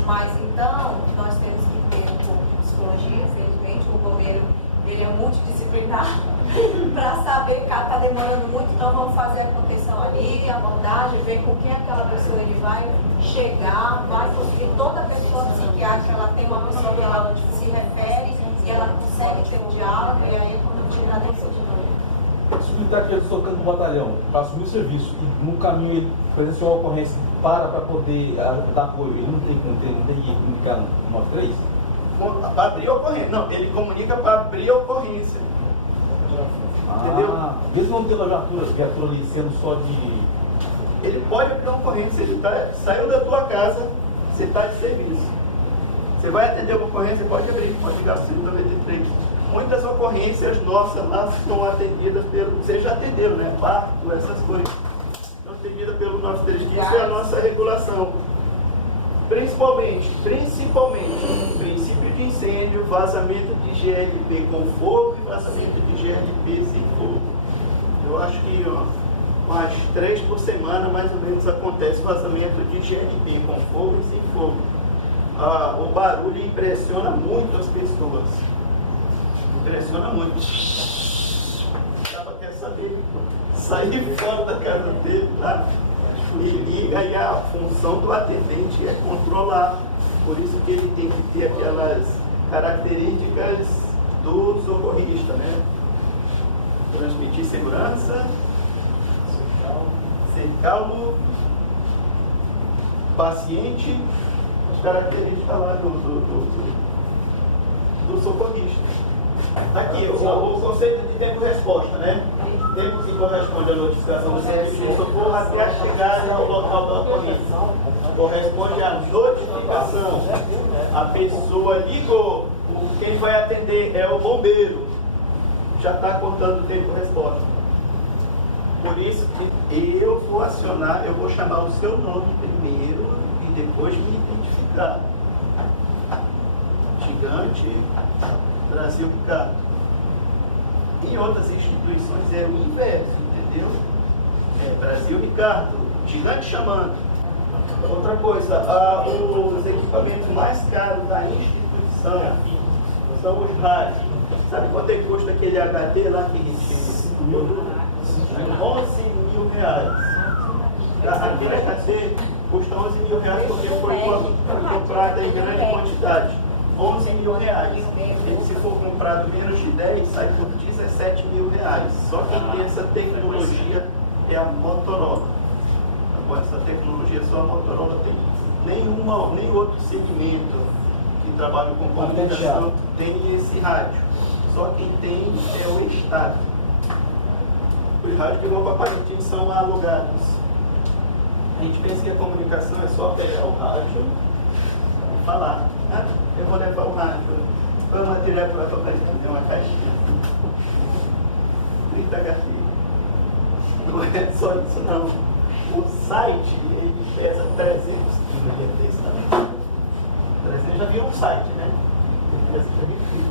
Mas então nós temos que ter um pouco de psicologia, infelizmente, o bombeiro ele é multidisciplinar, para saber que está demorando muito, então vamos fazer a contenção ali, a abordagem, ver com quem aquela pessoa ele vai chegar, vai conseguir, toda pessoa psiquiátrica, ela tem uma pessoa que ela se refere e ela consegue ter um diálogo, e aí quando tirar dentro de novo. Se o militar que estou tocando no batalhão, para assumir o serviço e no caminho ele presenciou uma ocorrência para poder dar apoio, ele não tem que comunicar no 93? Para abrir a ocorrência. Não, ele comunica para abrir a ocorrência. Entendeu? Mesmo não tendo a viatura ali sendo só de... Ele pode abrir uma ocorrência, ele saiu da tua casa, você está de serviço. Você vai atender uma ocorrência, pode abrir, pode ligar para o 193. Muitas ocorrências nossas lá são atendidas pelo... Vocês já atenderam, né? Parto, essas coisas. São atendidas pelo 935, isso é a nossa regulação. Principalmente, princípio de incêndio, vazamento de GLP com fogo e vazamento de GLP sem fogo. Eu acho que umas 3 por semana, mais ou menos, acontece vazamento de GLP com fogo e sem fogo. O barulho impressiona muito as pessoas. Impressiona muito. Ela quer saber. Sair fora da casa dele, tá? E liga, e a função do atendente é controlar. Por isso que ele tem que ter aquelas características do socorrista, né? Transmitir segurança, ser calmo, paciente, as características lá do socorrista. Aqui, o conceito de tempo-resposta, né? Tempo que corresponde à notificação do serviço de socorro até a chegada ao local da ocorrência. Corresponde à notificação. A pessoa ligou, quem vai atender é o bombeiro. Já está cortando o tempo-resposta. Por isso que eu vou acionar, eu vou chamar o seu nome primeiro e depois me identificar. Gigante, Brasil Ricardo. Em outras instituições é o inverso, entendeu? Brasil Ricardo, gigante chamando. Outra coisa, os equipamentos mais caros da instituição são os rádios. Sabe quanto é que custa aquele HD lá que retira? 11 mil reais. Aquele HD custa 11 mil reais porque foi comprado em grande quantidade. 11 mil reais. E se for comprado menos de 10, sai por 17 mil reais. Só quem tem essa tecnologia é a Motorola. Tá bom? Essa tecnologia só a Motorola tem. Nem outro segmento que trabalha com comunicação tem esse rádio. Só quem tem é o Estado. Os rádios que vão para Parintins são alugados. A gente pensa que a comunicação é só pegar o rádio e falar. Eu vou levar o rádio. Qual é o material que vai para Parintins? É uma caixinha. 30 HT. Não é só isso não. O site, ele pesa 300 kg. 300 já viu um site, né? Já viu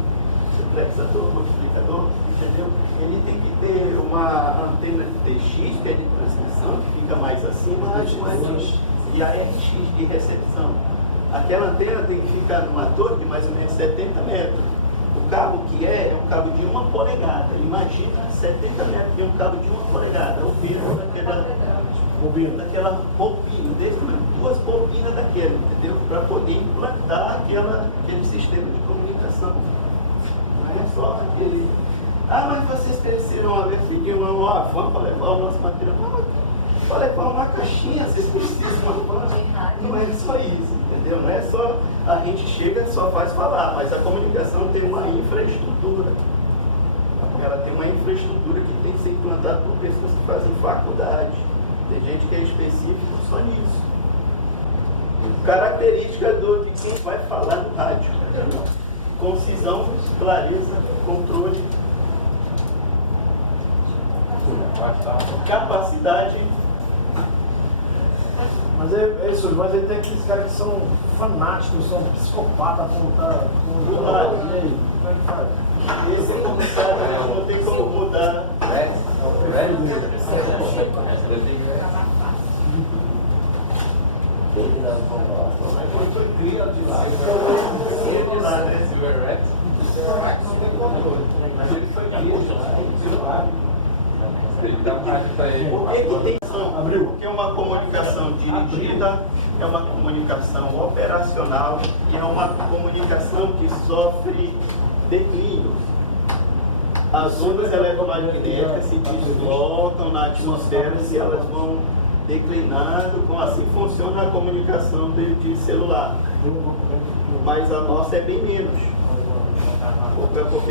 suplexador, multiplicador, entendeu? Ele tem que ter uma antena TX, que é de transmissão, que fica mais acima, e a RX de recepção. Aquela antena tem que ficar numa torre de mais ou menos 70 metros. O cabo que é um cabo de 1 polegada. Imagina 70 metros de um cabo de 1 polegada. O vidro daquela bobina, duas bobinas daquela, entendeu? Para poder implantar aquele sistema de comunicação. Não é só aquele... mas vocês cresceram a ver, pediram uma van para levar o nosso material. Para levar uma caixinha, vocês precisam de uma van. Não é só isso, entendeu? Não é só a gente chega e só faz falar, mas a comunicação tem uma infraestrutura. Ela tem uma infraestrutura que tem que ser implantada por pessoas que fazem faculdade. Tem gente que é específico só nisso. Característica de quem vai falar no rádio. Concisão, clareza, controle, capacidade. Mas é isso, mas ele tem aqueles caras que são fanáticos, são psicopatas, apontar com o rádio. E aí, como é que faz? Esse comissário não tem como mudar. Ele foi criado de lá. Não tem controle. Mas ele foi celular. Ele dá um rádio para ele. Por que que tem ação? Porque é uma comunicação dirigida, é uma comunicação operacional e é uma comunicação que sofre declínio. As ondas eletromagnéticas se deslocam na atmosfera e elas vão declinando, assim funciona a comunicação de celular. Mas a nossa é bem menos.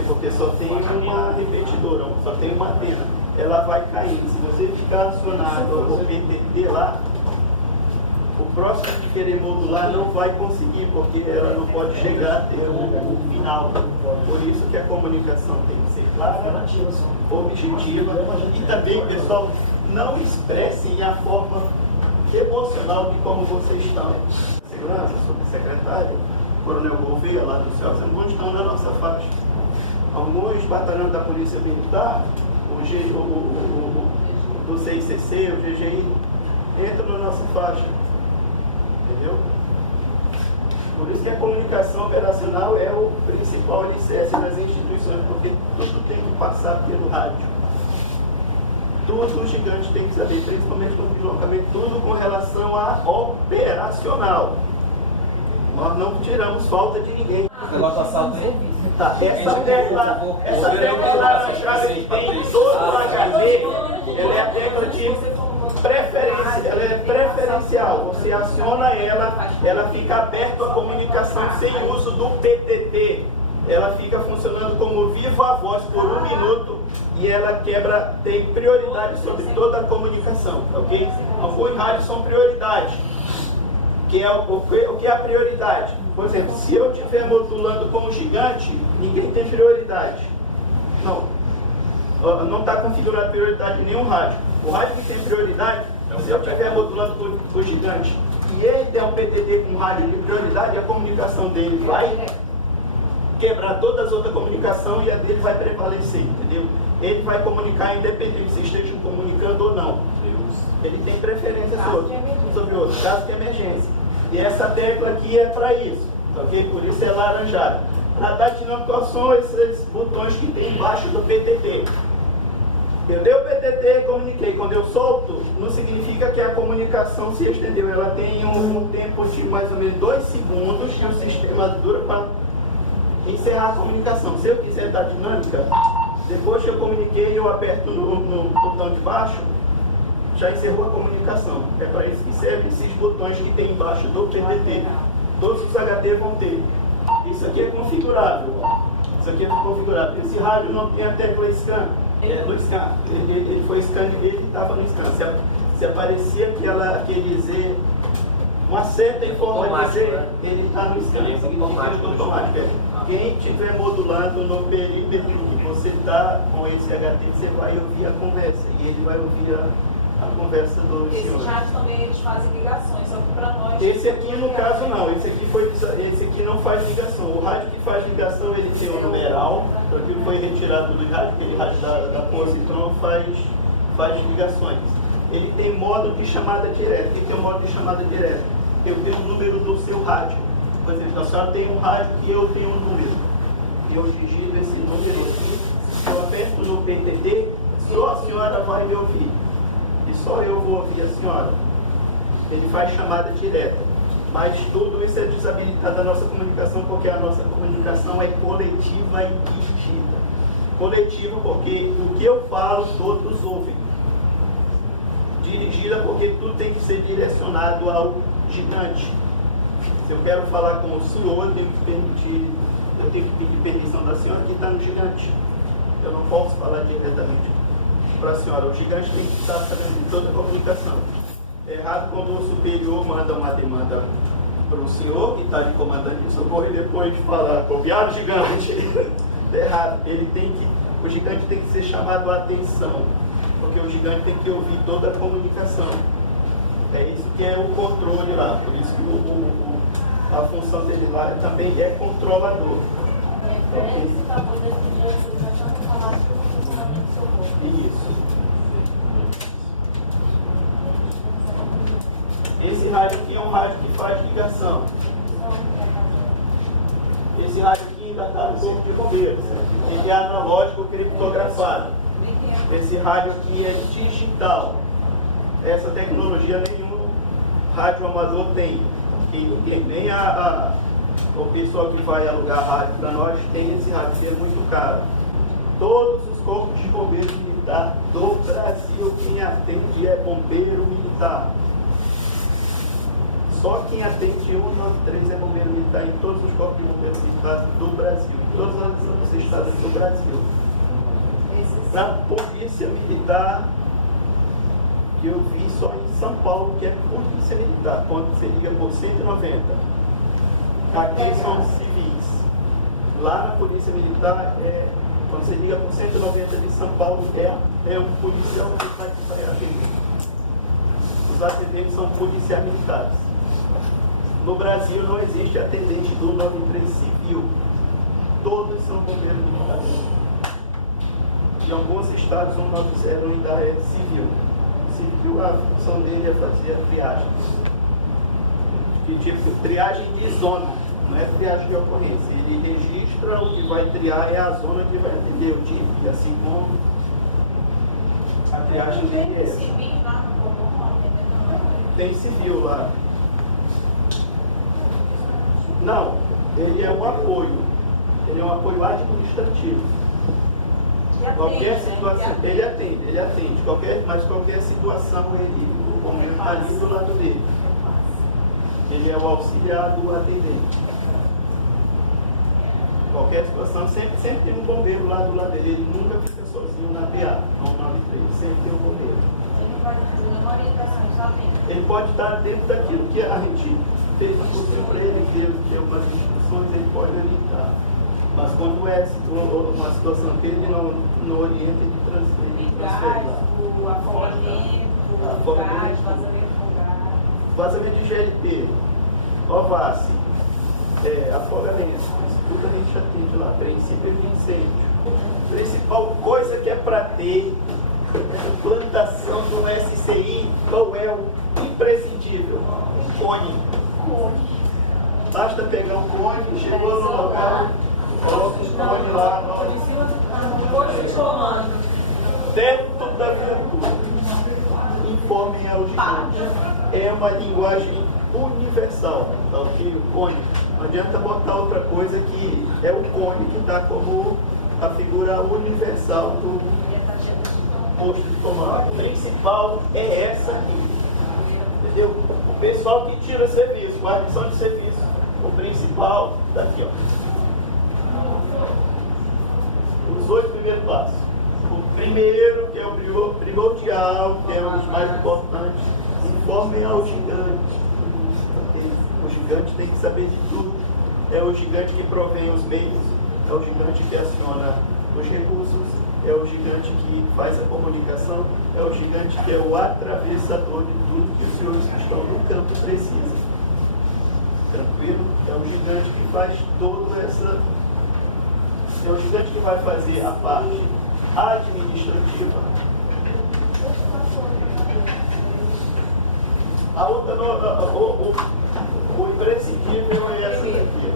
Porque só tem uma repetidora, só tem uma antena. Ela vai caindo. Se você ficar acionado ou PTT lá, o próximo que querer modular não vai conseguir, porque ela não pode chegar a ter o final. Por isso que a comunicação tem que ser clara, objetiva e também, pessoal, não expressem a forma emocional de como vocês estão. Segurança, subsecretário, Coronel Gouveia, lá do céu, alguns estão na nossa faixa. Alguns batalhões da Polícia Militar, do CICC, o GGI, entram na nossa faixa. Entendeu? Por isso que a comunicação operacional é o principal alicerce das instituições, porque tudo tem que passar pelo rádio. Tudo o gigante tem que saber, principalmente com o deslocamento, tudo com relação a operacional. Nós não tiramos falta de ninguém. Negócio assalto, hein? Tá, essa tecla laranjada que tem todo o HD, ela é a tecla de preferência, ela é preferencial. Você aciona ela, ela fica aberta à comunicação sem uso do PTT. Ela fica funcionando como viva voz por 1 minuto e ela tem prioridade sobre toda a comunicação, ok? Alguns rádios são prioridade. O que é a prioridade? Por exemplo, se eu estiver modulando com o gigante, ninguém tem prioridade. Não está configurado prioridade em nenhum rádio. O rádio que tem prioridade, se eu estiver modulando com o gigante e ele der um PTT com rádio de prioridade, a comunicação dele vai quebrar todas as outras comunicações e a dele vai prevalecer, entendeu? Ele vai comunicar independente se estejam comunicando ou não. Ele tem preferência sobre outro, caso de emergência. E essa tecla aqui é para isso, ok? Por isso é laranjada. Radar dinâmico quais são esses botões que tem embaixo do PTT. Eu dei o PTT, comuniquei. Quando eu solto, não significa que a comunicação se estendeu. Ela tem um tempo de mais ou menos 2 segundos que o sistema dura para encerrar a comunicação. Se eu quiser dar dinâmica, depois que eu comuniquei, eu aperto no botão de baixo, já encerrou a comunicação. É para isso que servem esses botões que tem embaixo do PTT. Todos os HT vão ter. Isso aqui é configurável. Isso aqui é configurável. Esse rádio não tem a tecla scan. No scan. Ele foi scan, ele estava no scan. Se aparecia aquele Z, uma seta em forma de Z, ele está no scan. Automático. Quem estiver modulando no perímetro que você está com esse HT, você vai ouvir a conversa. E ele vai ouvir a conversa do senhor. Esses rádios também eles fazem ligações, só que para nós... Esse aqui, no caso, não. Esse aqui não faz ligação. O rádio que faz ligação, ele tem um numeral. Aquilo foi retirado do rádio, aquele rádio da Positron faz ligações. Ele tem modo de chamada direta. Quem tem um modo de chamada direta? Eu tenho o número do seu rádio. Por exemplo, a senhora tem um rádio e eu tenho um número. E eu digito esse número aqui. Eu aperto no PTT, só a senhora vai me ouvir. E só eu vou ouvir a senhora. Ele faz chamada direta. Mas tudo isso é desabilitado da nossa comunicação, porque a nossa comunicação é coletiva e dirigida. Coletiva porque o que eu falo, todos ouvem. Dirigida porque tudo tem que ser direcionado ao gigante. Se eu quero falar com o senhor, eu tenho que pedir permissão da senhora que está no gigante. Eu não posso falar diretamente para a senhora. O gigante tem que estar sabendo de toda a comunicação. É errado quando o superior manda uma demanda para o senhor, que está de comandante de socorro, e depois de falar, copiar o gigante. É errado. O gigante tem que ser chamado a atenção, porque o gigante tem que ouvir toda a comunicação. É isso que é o controle lá. Por isso que a função dele lá também é controlador. Isso. Esse rádio aqui é um rádio que faz ligação. Esse rádio aqui ainda está no corpo de bombeiros. Ele é analógico criptografado. Esse rádio aqui é digital. Essa tecnologia nenhum rádio amador tem. Nem o pessoal que vai alugar rádio para nós tem esse rádio, que é muito caro. Todos os corpos de bombeiros militar do Brasil, quem atende é bombeiro militar. Só quem atende 193 é bombeiro militar em todos os corpos de bombeiros militares do Brasil, em todos os estados do Brasil. Para a polícia militar, que eu vi só em São Paulo, que é polícia militar, quando você liga por 190. Aqui são civis. Lá na polícia militar, quando você liga por 190 de São Paulo, é um policial que vai atender. Os atendentes são policiais militares. No Brasil não existe atendente do 93 civil. Todos são bombeiros militares. Em alguns estados, o 190 ainda é civil. O civil, a função dele é fazer a triagem. Tipo, triagem de zona, não é triagem de ocorrência. Ele registra o que vai triar, é a zona que vai atender o tipo, e assim como a triagem dele é essa. Tem civil lá. Não, ele é um apoio. Ele é um apoio administrativo. Qualquer situação, ele atende. Mas qualquer situação, o bombeiro está ali do lado dele. Ele é o auxiliar do atendente. Qualquer situação, sempre tem um bombeiro lá do lado dele. Ele nunca fica sozinho na PA, no 93. Sempre tem um bombeiro. Ele não pode fazer nenhuma orientação sozinho. Ele pode estar dentro daquilo que a gente fez um cursinho para ele, deu umas instruções, ele pode orientar. Mas quando é uma situação que ele não orienta, ele transfere lá. O afogamento, gás, vazamento com gás. Vazamento de GLP, OVASSE, afogamento, isso tudo a gente atende lá, princípio de incêndio. Principal coisa que é para ter implantação do SCI, qual é o imprescindível? Um cone. Basta pegar um cone, chegou no local, coloca um cone lá, Posto de comando. dentro da viatura. Informem ao gigante. É uma linguagem universal, tá ok? O cone. Não adianta botar outra coisa que é o cone que está como a figura universal do posto de comando. O principal é essa aqui. Entendeu? O pessoal que tira serviço, guarnição de serviço. O principal está aqui, ó. Os 8 primeiros passos. O primeiro, que é o primordial, que é um dos mais importantes, informem ao gigante. O gigante tem que saber de tudo. É o gigante que provém os meios, é o gigante que aciona os recursos, é o gigante que faz a comunicação, é o gigante que é o atravessador de tudo que os senhores que estão no campo precisam. Tranquilo? É o gigante que faz toda essa... É o gigante que vai fazer a parte administrativa. A outra, o imprescindível é essa daqui.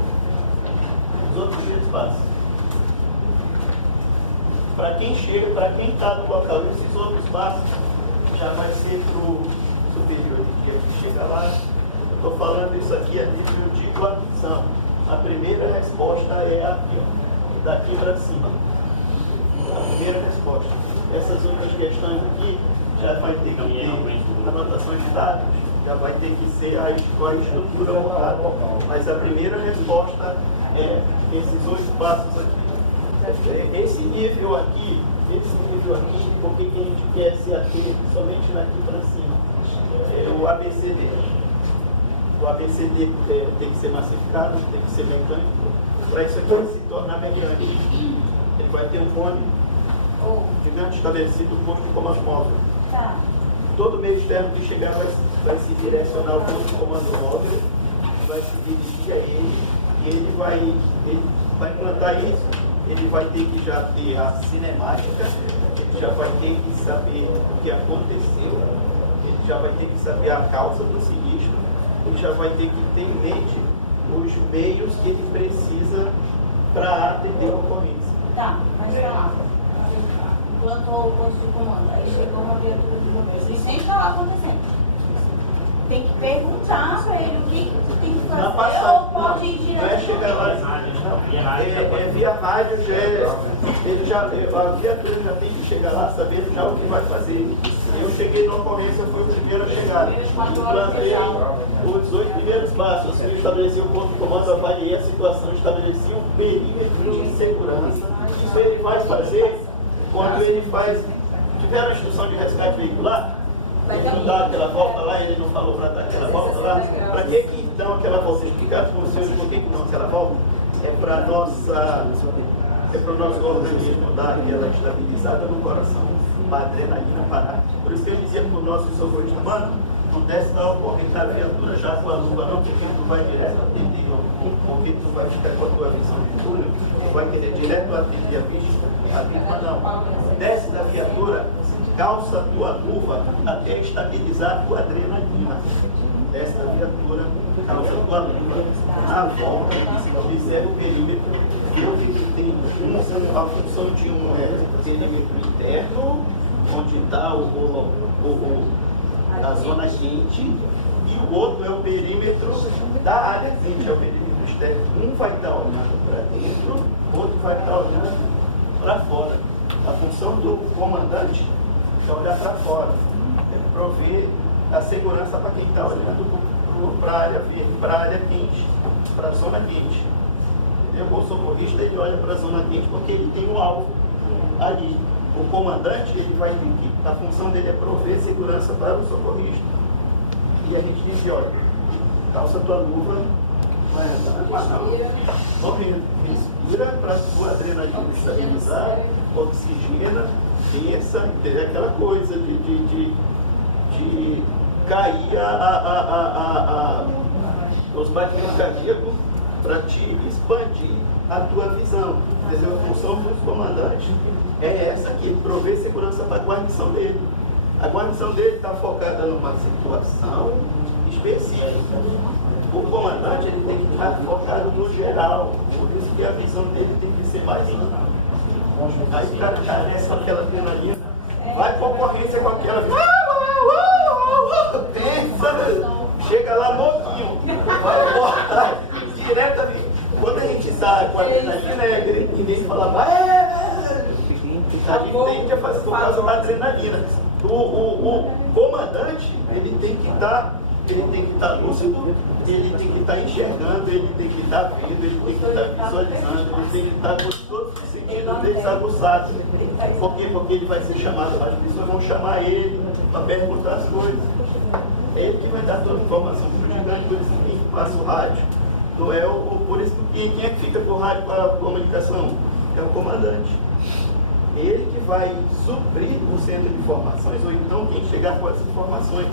Os outros primeiros passos. Para quem chega, para quem está no local, esses outros passos já vai ser para o superior. Que chega lá, eu estou falando isso aqui a nível de guarnição. A primeira resposta é aqui, ó, daqui para cima. A primeira resposta. Essas outras questões aqui já vai ter que ter anotações de dados, já vai ter que ser a estrutura montada. Mas a primeira resposta é esses 8 passos aqui. Esse nível aqui, por que a gente quer se ater somente daqui para cima? É o ABCD. O ABCD tem que ser massificado, tem que ser mecânico. Para isso aqui se tornar mecânico. Ele vai ter um cone gigante estabelecido, posto de comando móvel. Tá. Todo meio externo que chegar vai se direcionar ao posto de comando móvel, vai se dirigir a ele, e ele vai implantar isso. Ele vai ter que já ter a cinemática, ele já vai ter que saber o que aconteceu, ele já vai ter que saber a causa do sinistro, ele já vai ter que ter em mente os meios que ele precisa para atender a ocorrência. Tá, mas tá lá. Implantou o posto de comando. Aí chegou uma viatura de bombeiros. Isso nem está lá acontecendo. Tem que perguntar para ele o que tu tem que Na fazer passagem, ou pode ir direto. não é chegar lá, não. Via rádio, a viatura já tem que chegar lá sabendo já o que vai fazer. Eu cheguei na ocorrência, fui o primeiro a chegar. Implantei os 18 primeiros passos, eu estabeleci o ponto de comando, avaliei a situação, estabeleci um perímetro de segurança. Isso ele vai fazer quando ele tiver a instrução de resgate veicular. Ele não dá aquela volta lá, ele não falou para dar aquela volta lá. Para que dão aquela volta? Explicar para vocês por que não aquela volta? É para o nosso organismo dar aquela estabilizada no coração, para a adrenalina parar. Por isso que eu dizia para o nosso socorrista, mano, não desce da ocorrência da viatura já com a luva não, porque tu vai direto atender, porque tu vai ficar com a tua visão de túnel, tu vai querer direto atender a vítima não. Desce da viatura, calça a tua luva até estabilizar a tua adrenalina. Desce da viatura, calça a tua luva, na volta, observa o perímetro, vê o que tem. A função de um é perímetro interno, onde está a zona quente, e o outro é o perímetro da área quente, é o perímetro externo. Um vai estar olhando para dentro, o outro vai estar olhando para fora. A função do comandante é olhar para fora, é prover a segurança para quem está olhando para a área verde, para a área quente, para a zona quente. O socorrista ele olha para a zona quente porque ele tem um alvo ali. O comandante ele vai ter que, a função dele é prover segurança para o socorrista. E a gente diz, olha, calça tua luva, vai andar com a mão, respira para a tua adrenalina estabilizar, oxigena, pensa, aquela coisa de cair os batimentos cardíacos para te expandir a tua visão. Entendeu? A função dos comandantes é essa aqui, prover segurança para a guarnição dele. A guarnição dele está focada numa situação específica. O comandante ele tem que estar focado no geral, por isso que a visão dele tem que ser mais ampla. Aí o cara já desce com aquela adrenalina, vai para a ocorrência com aquela pensa, chega lá moquinho, vai embora diretamente. Quando a gente sai com a adrenalina, ninguém fala, a gente tende a fazer por causa da adrenalina. O comandante, ele tem que estar lúcido, ele tem que estar enxergando, ele tem que estar vendo, ele tem que estar visualizando, ele tem que estar com todos os sentidos dele aguçados. Por quê? Porque ele vai ser chamado, as pessoas vão chamar ele para perguntar as coisas. É ele que vai dar toda a informação para o gigante, por isso que quem passa o rádio. Não é por isso que quem é que fica com o rádio para a comunicação? É o comandante. Ele que vai suprir o centro de informações, ou então quem chegar com essas informações.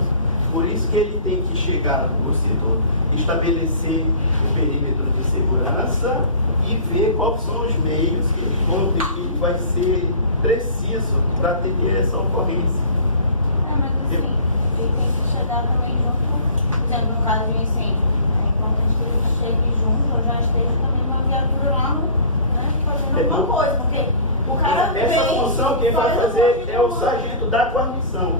Por isso que ele tem que chegar no setor, estabelecer o perímetro de segurança e ver quais são os meios que ele conta que vai ser preciso para atender essa ocorrência. Mas assim, ele tem que chegar também junto, por exemplo, no caso de um incêndio. É importante que ele chegue junto, ou já esteja também uma viatura lá, né, fazendo alguma coisa, porque o cara essa função quem vai fazer é o sargento da guarnição.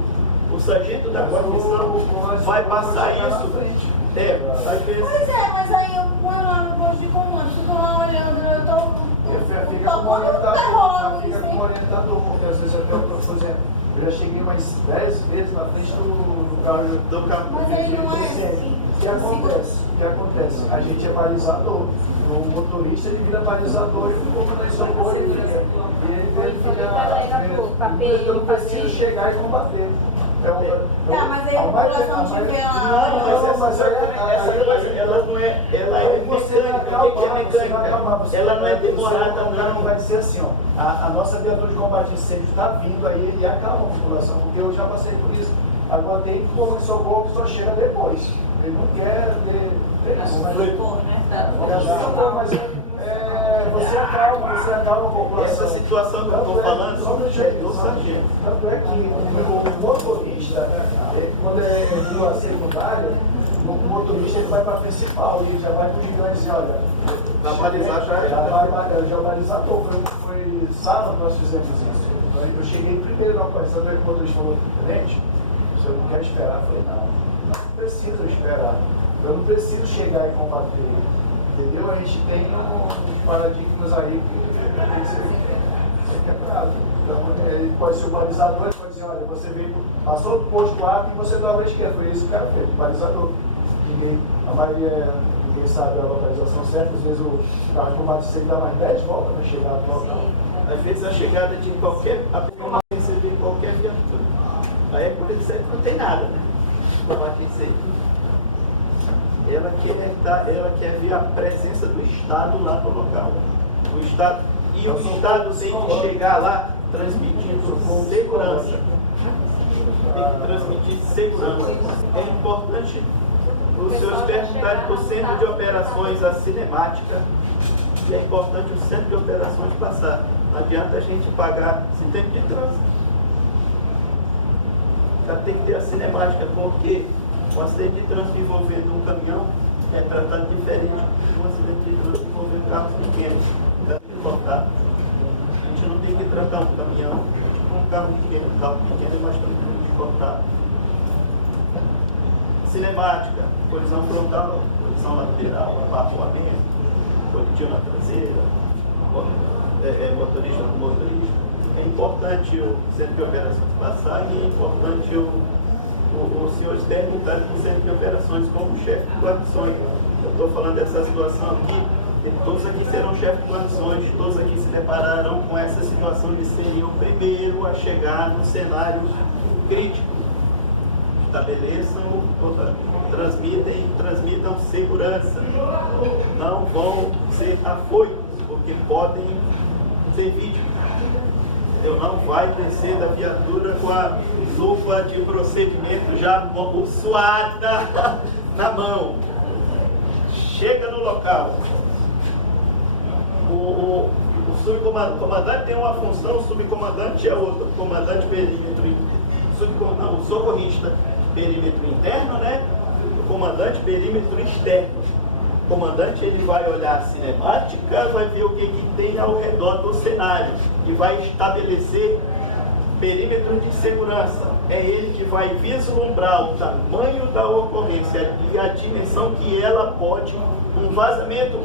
O sargento da guarnição vai passar isso. Às vezes. Pois é, mas aí eu vou lá no posto de comando, fico lá olhando, eu tô. Fica com o orientador, porque às vezes até, por exemplo, eu já cheguei mais 10 vezes na frente do carro. Mas aí não é assim. O que acontece? A gente é balizador. O motorista ele vira balizador e o comandante socorro ele não precisa chegar e combater. Tá, mas aí a população tiver lá. Não, mas ela não é. Ela é mecânica. Ela não é demorada, não. Vai ser assim, ó. A nossa viatura de combate a incêndio está vindo aí, ele acalma a população, porque eu já passei por isso. Agora tem como de socorro que só chega depois. Ele não quer mas você acalma a população. Essa situação que eu estou falando é do sargento. Tanto é que o motorista, quando é rua secundária, o motorista ele vai para a principal e já vai para o gigante e olha. Na balizar Já balizador. Foi sábado nós fizemos isso. Eu cheguei primeiro na ocorrência, o motorista falou diferente. Se eu não quero esperar, eu falei, não precisa esperar. Eu não preciso chegar e combater. Entendeu? A gente tem uns paradigmas aí que tem que ser quebrado. Então, ele pode ser o balizador, ele pode dizer, olha, você veio, passou do posto A e você dobra a esquerda. Foi isso que o cara fez, o balizador. A maioria, ninguém sabe a localização certa, às vezes o carro de combate você dá mais 10 voltas para chegar no local. Às vezes a chegada de qualquer, a primeira receber qualquer viatura. Aí a polícia não tem nada, né? Combate isso aí. Ela quer ver a presença do Estado lá no local. O Estado tem que chegar lá transmitindo segurança. Tem que transmitir segurança. É importante os senhores perguntarem para o Centro de Operações, a cinemática. É importante o Centro de Operações passar. Não adianta a gente pagar esse tempo de trânsito. Tem que ter a cinemática, porque um acidente de trânsito envolvendo um caminhão é tratado diferente de um acidente de trânsito envolvendo carros pequenos, caminhão lotado. A gente não tem que tratar um caminhão tipo um carro pequeno. Um carro pequeno é mais tranquilo de cortar. Cinemática, colisão frontal, colisão lateral, apartamento, coletivo na traseira, motorista com motorista. É importante o Centro de Operações passar e é importante os senhores perguntarem para o Centro de Operações como chefe de guarnições. Eu estou falando dessa situação aqui, todos aqui serão chefes de guarnições, todos aqui se depararão com essa situação de serem o primeiro a chegar no cenário crítico. Estabeleçam, transmitam segurança. Não vão ser afoitos, porque podem ser vítimas. Não vai descer da viatura com a luva de procedimento já suada na mão. Chega no local. O subcomandante tem uma função, o subcomandante é outra. O comandante perímetro, o socorrista perímetro interno, né? O comandante perímetro externo. O comandante ele vai olhar a cinemática, vai ver o que tem ao redor do cenário e vai estabelecer perímetros de segurança. É ele que vai vislumbrar o tamanho da ocorrência e a dimensão que ela pode, um vazamento,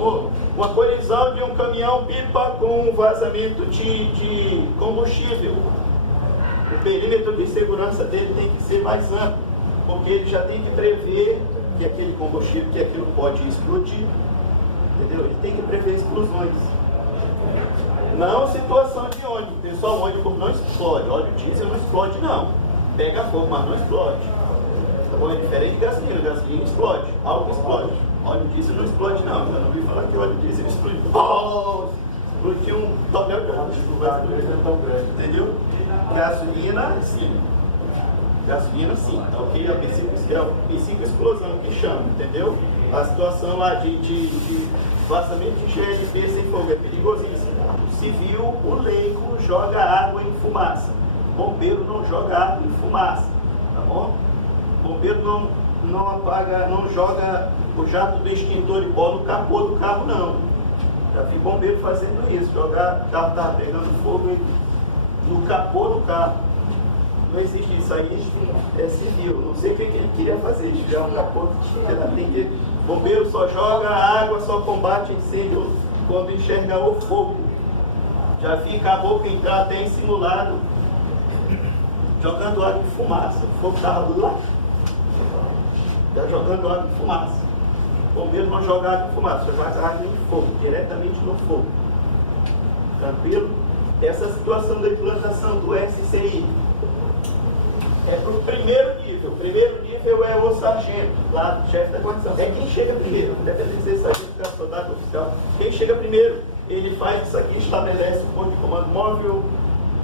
uma colisão de um caminhão-pipa com um vazamento de combustível. O perímetro de segurança dele tem que ser mais amplo, porque ele já tem que prever que aquele combustível, que aquilo pode explodir, entendeu? Ele tem que prever explosões. Não situação de ônibus, pessoal, ônibus não explode, óleo diesel não explode não, pega fogo, mas não explode, tá bom? É diferente de gasolina, gasolina explode, álcool explode, óleo diesel não explode não, eu não ouvi falar que óleo diesel explode, explodiu um tonel de óleo, entendeu? Gasolina, sim. Gasolina sim, tá ok? A psicoexplosão que chama, entendeu? A situação lá de vazamento de GLP sem fogo é perigosíssimo. O civil, o leigo, joga água em fumaça. O bombeiro não joga água em fumaça, tá bom? O bombeiro não apaga, não joga o jato do extintor de pó no capô do carro, não. Já vi bombeiro fazendo isso, jogar, o carro estava pegando fogo no capô do carro. Não existe isso aí, é civil. Não sei o que ele queria fazer, tirar um capô. Bombeiro só joga água, só combate incêndio quando enxerga o fogo. Já vi caboclo entrar até em simulado, jogando água em fumaça. O fogo estava lá, já jogando água em fumaça. O bombeiro não joga água em fumaça, joga água em fogo, diretamente no fogo. Tranquilo? Essa situação da implantação do SCI é para o primeiro nível. O primeiro nível é o sargento, lá, chefe da guarnição. É quem chega primeiro, independente de ser sargento, soldado, oficial. Quem chega primeiro, ele faz isso aqui, estabelece o ponto de comando móvel,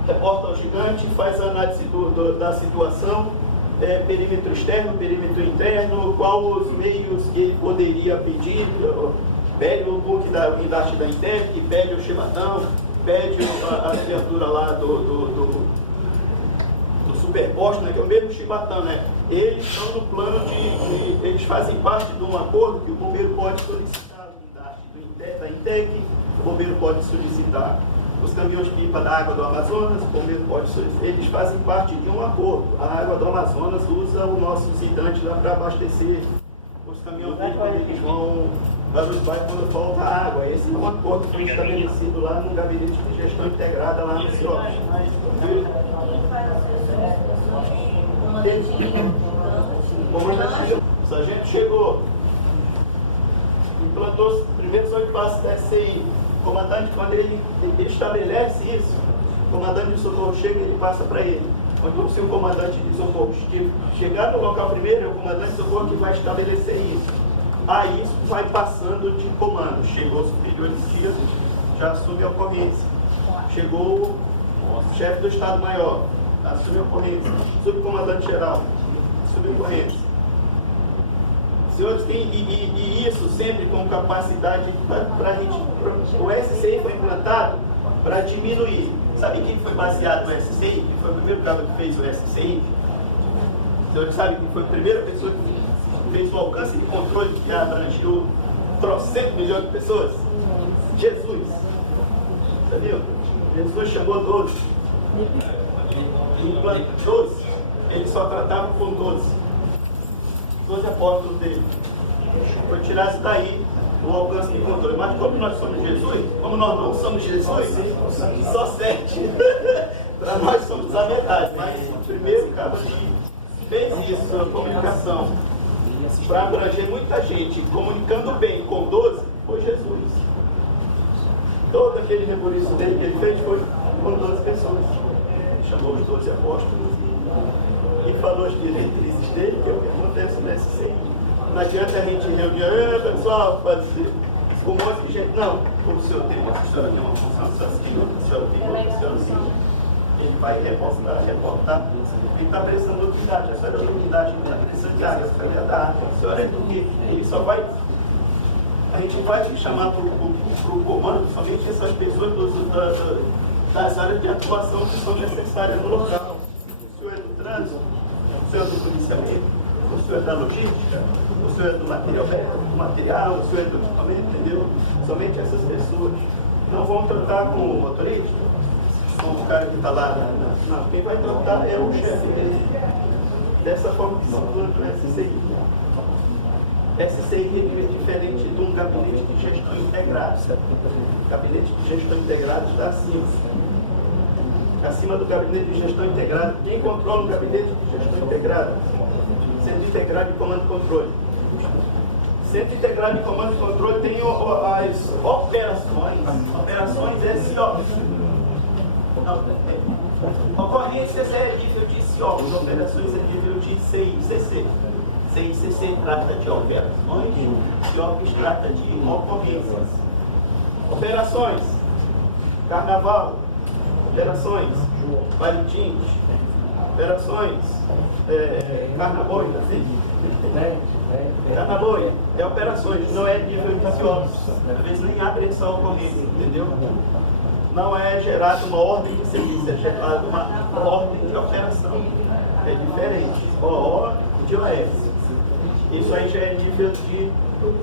reporta ao gigante, faz a análise da situação, perímetro externo, perímetro interno, qual os meios que ele poderia pedir, pede o book da unidade da Intec, pede o chibatão, pede a criatura lá do superposto, né, que é o mesmo chibatão, né? Eles estão no plano eles fazem parte de um acordo que o bombeiro pode solicitar a unidade da Intec, o bombeiro pode solicitar os caminhões-pipa da água do Amazonas, o bombeiro pode solicitar, eles fazem parte de um acordo. A água do Amazonas usa o nosso visitante lá para abastecer os caminhões-pipa, eles vão para os bairros quando falta água. Esse é um acordo que foi estabelecido lá no gabinete de gestão integrada lá no CIOP. O comandante, o sargento chegou, implantou os primeiros 8 passos da SCI. O comandante, quando ele estabelece isso, o comandante de socorro chega e ele passa para ele. Então, se o comandante de socorro chegar no local primeiro, é o comandante de socorro que vai estabelecer isso. Aí isso vai passando de comando. Chegou o superior de dias, já assume a ocorrência. Chegou o chefe do Estado-Maior, assume a ocorrência. Subcomandante geral, assume a ocorrência. Senhores, e isso sempre com capacidade para a gente. O SCI foi implantado para diminuir. Sabe quem foi baseado no SCI? Quem foi o primeiro cara que fez o SCI? O senhor sabe quem foi a primeira pessoa que fez o alcance de controle que abrangeu 300 milhões de pessoas? Jesus. Sabia? Jesus chamou 12. Implantou 12. Ele só tratava com 12. 12 apóstolos dele. Foi tirado daí o alcance de controle. Mas como nós somos Jesus, como nós não somos Jesus, só 7. Para nós somos a metade. Mas o primeiro cara que fez isso, a comunicação, para abranger muita gente, comunicando bem com 12, foi Jesus. Todo aquele rebuliço dele que ele fez foi com 12 pessoas. Ele chamou os 12 apóstolos e falou as diretrizes dele, que é o que acontece no SCI. Não adianta a gente reunir, pessoal, fazer com um monte de gente. Não, o senhor tem uma senhora tem uma função, o senhor tem outra, o senhor tem. Ele vai reportar. Ele está prestando utilidade. A senhora é da unidade, ele está prestando de área, a senhora é da área. A senhora é do quê? Ele só vai. A gente vai chamar para o comando somente essas pessoas das áreas de atuação que são necessárias no local. O senhor é do trânsito, o senhor é do policiamento, o senhor é da logística, o senhor é do material, o senhor é do equipamento, entendeu? Somente essas pessoas não vão tratar com o motorista, com o cara que está lá. Não, quem vai tratar é o chefe dele. Dessa forma que se implanta o SCI. SCI é diferente de um gabinete de gestão integrado. O gabinete de gestão integrado está acima. Acima do gabinete de gestão integrado. Quem controla o gabinete de gestão integrado? Centro integrado de comando e controle. Centro integrado de comando e controle tem as operações. Operações SIOP. Ocorrências é nível de CIOP. Operações é nível de CICC. CICC trata de operações, CIOP trata de ocorrências. Operações, carnaval, operações, Valentim, operações, carnaboia, carnaboia, é operações, não é nível de CIOP. Às vezes nem abre essa ocorrência, entendeu? Não é gerada uma ordem de serviço, é gerada uma ordem de operação. É diferente, OO de OS. Isso aí já é nível de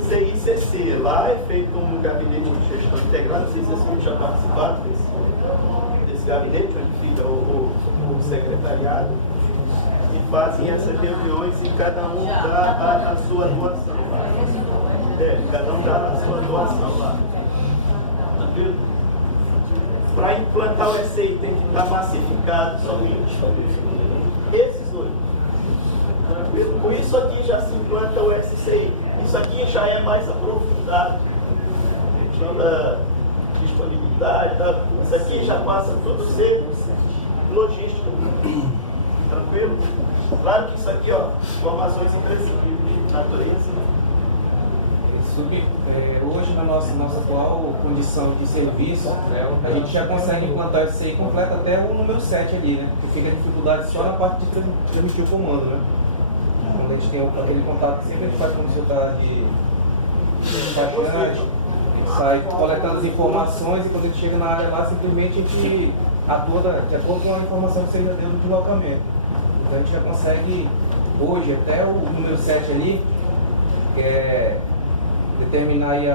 CICC. Lá é feito um gabinete de gestão integrado. Não sei se vocês já participaram desse gabinete, onde fica o secretariado, e fazem essas reuniões e cada um dá a sua doação lá. Cada um dá a sua doação lá. Para implantar o SCI tem que estar massificado somente. Esses 8. Com isso aqui já se implanta o SCI. Isso aqui já é mais aprofundado. A questão da disponibilidade, isso aqui já passa tudo a ser logística. Tranquilo? Claro que isso aqui, ó, informações imprescindíveis, natureza. Hoje, na nossa atual condição de serviço, a gente já consegue implantar isso aí completo até o número 7 ali, né? Porque fica a dificuldade só na parte de transmitir o comando, né? Quando a gente tem aquele contato, sempre a gente faz como você está de sai coletando as informações e quando a gente chega na área lá, simplesmente a gente atua de acordo com a informação que você já deu do deslocamento. Então a gente já consegue, hoje, até o número 7 ali, que é determinar aí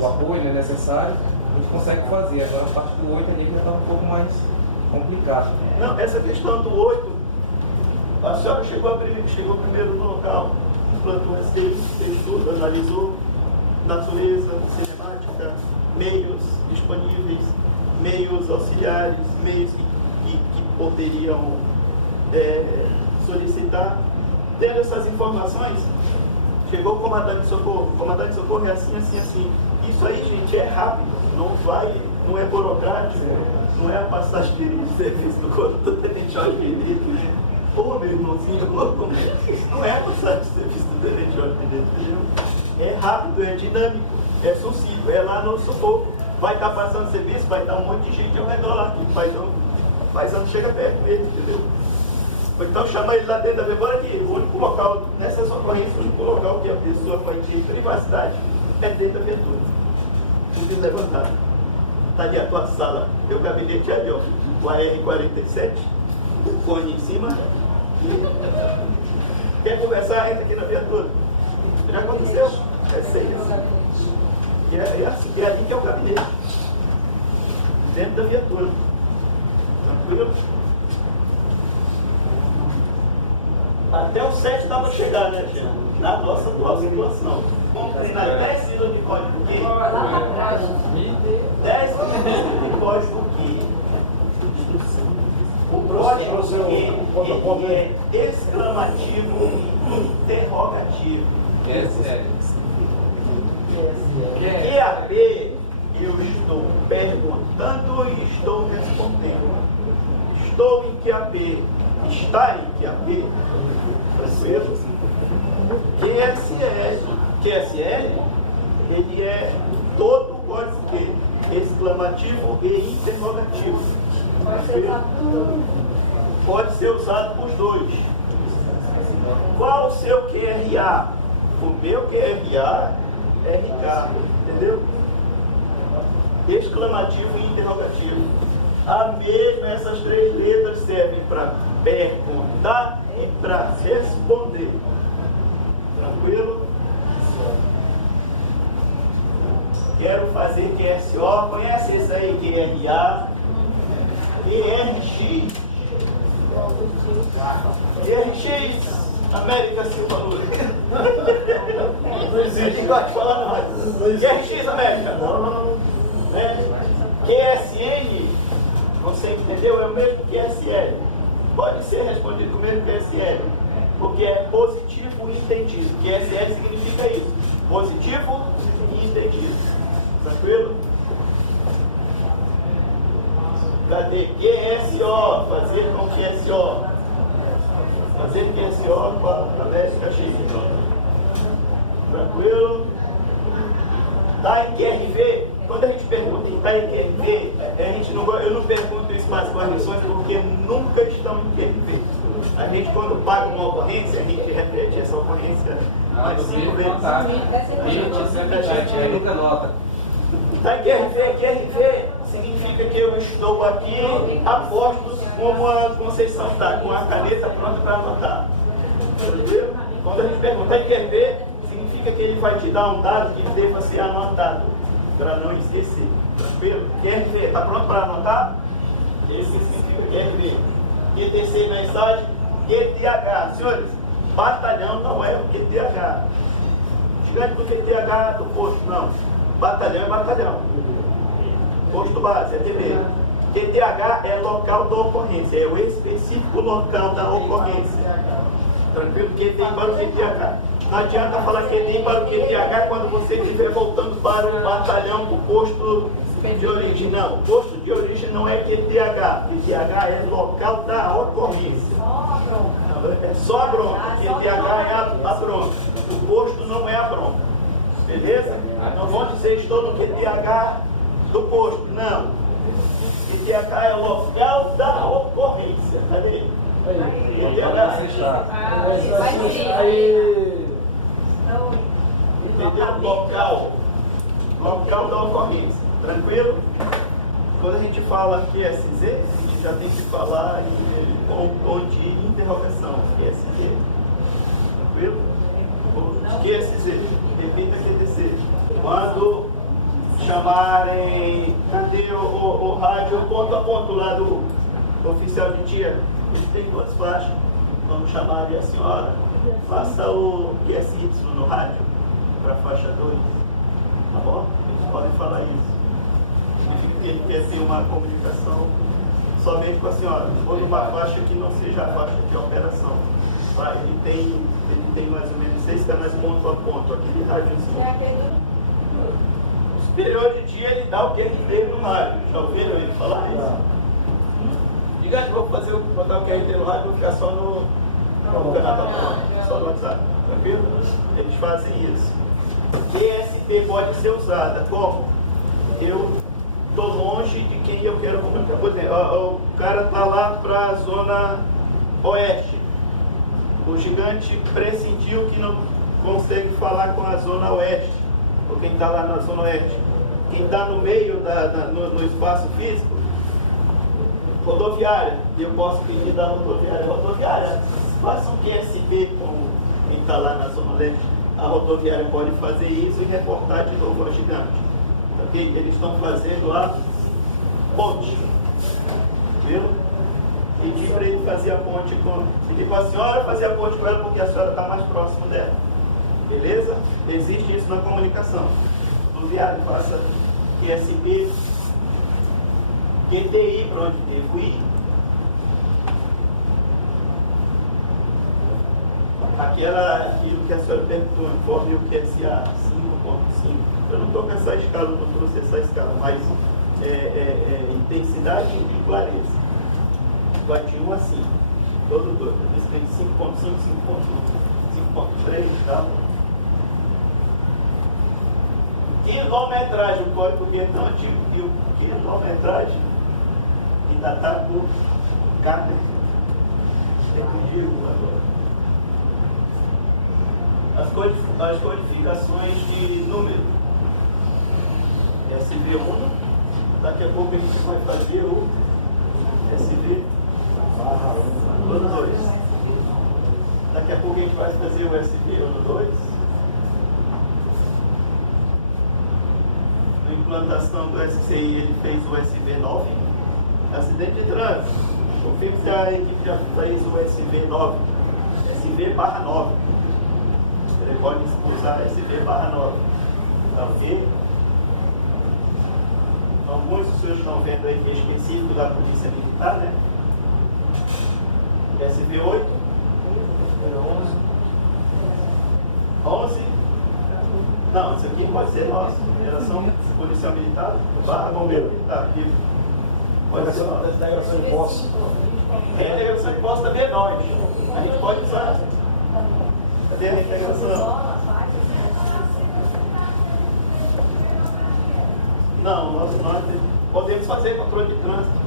o apoio, né, necessário, a gente consegue fazer. Agora a parte do 8 ali já está um pouco mais complicado. Não, essa questão do 8, a senhora chegou primeiro no local, implantou um fez tudo, analisou natureza, cinemática, meios disponíveis, meios auxiliares, meios que poderiam solicitar. Tendo essas informações, chegou o comandante de socorro. O comandante de socorro é assim, assim, assim. Isso aí, gente, é rápido, não é burocrático, não é a passagem de serviço do corpo do Tenente Jorge Benedito, né? Pô, meu irmãozinho, não é a passagem de serviço do Tenente Jorge Benedito, entendeu? É rápido, é dinâmico, é sucinto, é lá no socorro. Vai estar passando serviço, vai estar um monte de gente ao redor lá, que o paizão chega perto mesmo, entendeu? Ou então chama ele lá dentro da memória que o único local, nessas ocorrências, o único local que a pessoa vai ter privacidade é dentro da viatura. Tudo levantado. Está ali a tua sala, teu gabinete ali, ó, o AR-47, o cone em cima. Quer conversar? Entra aqui na viatura. Já aconteceu? É sempre. E é ali que é o gabinete. Dentro da viatura. Tranquilo? Até o 7 dá para chegar, né, Tia? Na nossa atual situação. Vamos treinar 10 minutos de código QI. 10 minutos de código QI. O código QI é exclamativo e interrogativo. QAP, eu estou perguntando e estou respondendo. Estou em QAP. Está em QAP. Tranquilo? QSL, ele é todo o código Q, exclamativo e interrogativo. Pode ser usado por os dois. Qual o seu QRA? O meu QRA é Ricardo, entendeu? Exclamativo e interrogativo. A mesma, essas 3 letras servem para perguntar e para responder. Tranquilo? Quero fazer QSO. Conhece esse aí? QRA, QRX, QRX, América Silva Lula. Não existe. A gente gosta de falar não. QRX América. Não. QSN, você entendeu? É o mesmo QSL. Pode ser respondido com o mesmo QSL. Porque é positivo e entendido. QSL significa isso. Positivo e entendido. Tranquilo? Cadê? QSO. Fazer com QSO. Fazer QSO com a América Chica. Tranquilo? Está em QRV? Quando a gente pergunta em está em QRV, eu não pergunto isso para as guarnições porque nunca estão em QRV. A gente, quando paga uma ocorrência, a gente repete essa ocorrência mais 5 vezes. A gente nunca nota. Está em QRV significa que eu estou aqui a postos como a Conceição está, com a caneta pronta para anotar. Entendeu? Quando a gente pergunta em QRV, significa que ele vai te dar um dado que deva ser anotado, para não esquecer. Tranquilo? QRV, está pronto para anotar? Esse significa QRV. QTC mensagem, QTH. Senhores, batalhão não é o QTH. Gigante do QTH do posto, não. Batalhão é batalhão. Posto base, é TB. QTH é local da ocorrência, é o específico local da ocorrência. Tranquilo? QTI para o QTH. Não adianta falar QTI para o QTH quando você estiver voltando para o batalhão, o posto de origem. Não, o posto de origem não é QTH. QTH é local da ocorrência. É só a bronca. QTH é a bronca. O posto não é a bronca. Beleza? Não vão dizer estou no QTH do posto. Não. QTH é local da ocorrência. Cadê? Aí. Entendeu? Local local da ocorrência. Tranquilo? Quando a gente fala QSZ, a gente já tem que falar com tom de interrogação. QSZ. Tranquilo? QSZ. Repita QTC. Quando chamarem, cadê o rádio ponto a ponto lá do oficial de tia? A gente tem 2 faixas. Vamos chamar a senhora. Faça o QSY no rádio para a faixa 2. Tá bom? Eles podem falar isso. Significa que ele quer ter uma comunicação somente com a senhora. Ou numa faixa que não seja a faixa de operação. Ele tem mais ou menos 6 canais ponto a ponto. Aquele rádiozinho. O superior de dia ele dá o que ele tem no rádio. Já ouviram ele falar isso? Diga que vou botar o QRT no rádio, vou ficar só no canal, só no WhatsApp. Tranquilo? Eles fazem isso. QSP pode ser usada como? Eu estou longe de quem eu quero comunicar. Por exemplo, o cara está lá para a zona oeste. O gigante pressentiu que não consegue falar com a zona oeste. Ou quem está lá na zona oeste. Quem está no meio, no espaço físico, rodoviária. Eu posso pedir da rodoviária, faça um QSP com quem está lá na zona leste. A rodoviária pode fazer isso e reportar de novo ao gigante. Okay? Eles estão fazendo a ponte. Viu? Pedi para ele fazer a ponte com. Pedi para a senhora fazer a ponte com ela porque a senhora está mais próximo dela. Beleza? Existe isso na comunicação. Rodoviário, faça QSP, QTI para onde devo ir. Aquilo que a senhora perguntou, informe o QSA 5.5. Eu não estou com essa escala, não trouxe essa escala, mas intensidade e clareza. Vai de 1 a 5. Todo dois. Isso tem 5.5, 5.1, 5.3, tá? Quilometragem, o código é tão antigo que o quilometragem ainda está por carga. É contigo agora. As codificações de número. SV1, daqui a pouco a gente vai fazer o SV ano 2. Daqui a pouco a gente vai fazer o SV ano 2. Na implantação do SCI ele fez o SV9. Acidente de trânsito. Confirmo se a equipe já fez o SV9. SV/9. Ele pode usar SV/9. Tá ok? Alguns dos senhores estão vendo aí que é específico da Polícia Militar, né? SV8. 11. Não, isso aqui pode ser nosso. Geração policial militar / bombeiro militar. Pode ser nosso. Integração de posse. A integração de posse também é nós. A gente pode usar. Cadê a integração? Não, nós podemos fazer controle de trânsito.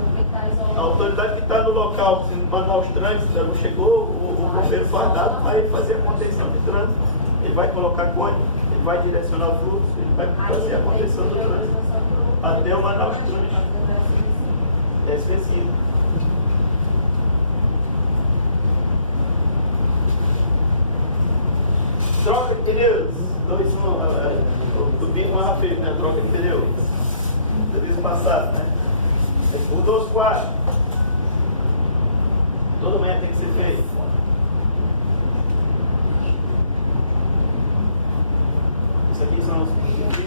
A autoridade que está no local, se mandar os trânsitos, não chegou, o bombeiro fardado vai fazer a contenção de trânsito. Ele vai colocar código, ele vai direcionar o fluxo, ele vai fazer a contenção do trânsito. Até eu mandar os trânsitos. É específico. Troca de pneus. 2, 1. Do BIM mais rápido, né? Troca de pneu. Serviço passado, né? O 2, 4. Todo manhã tem que ser feito.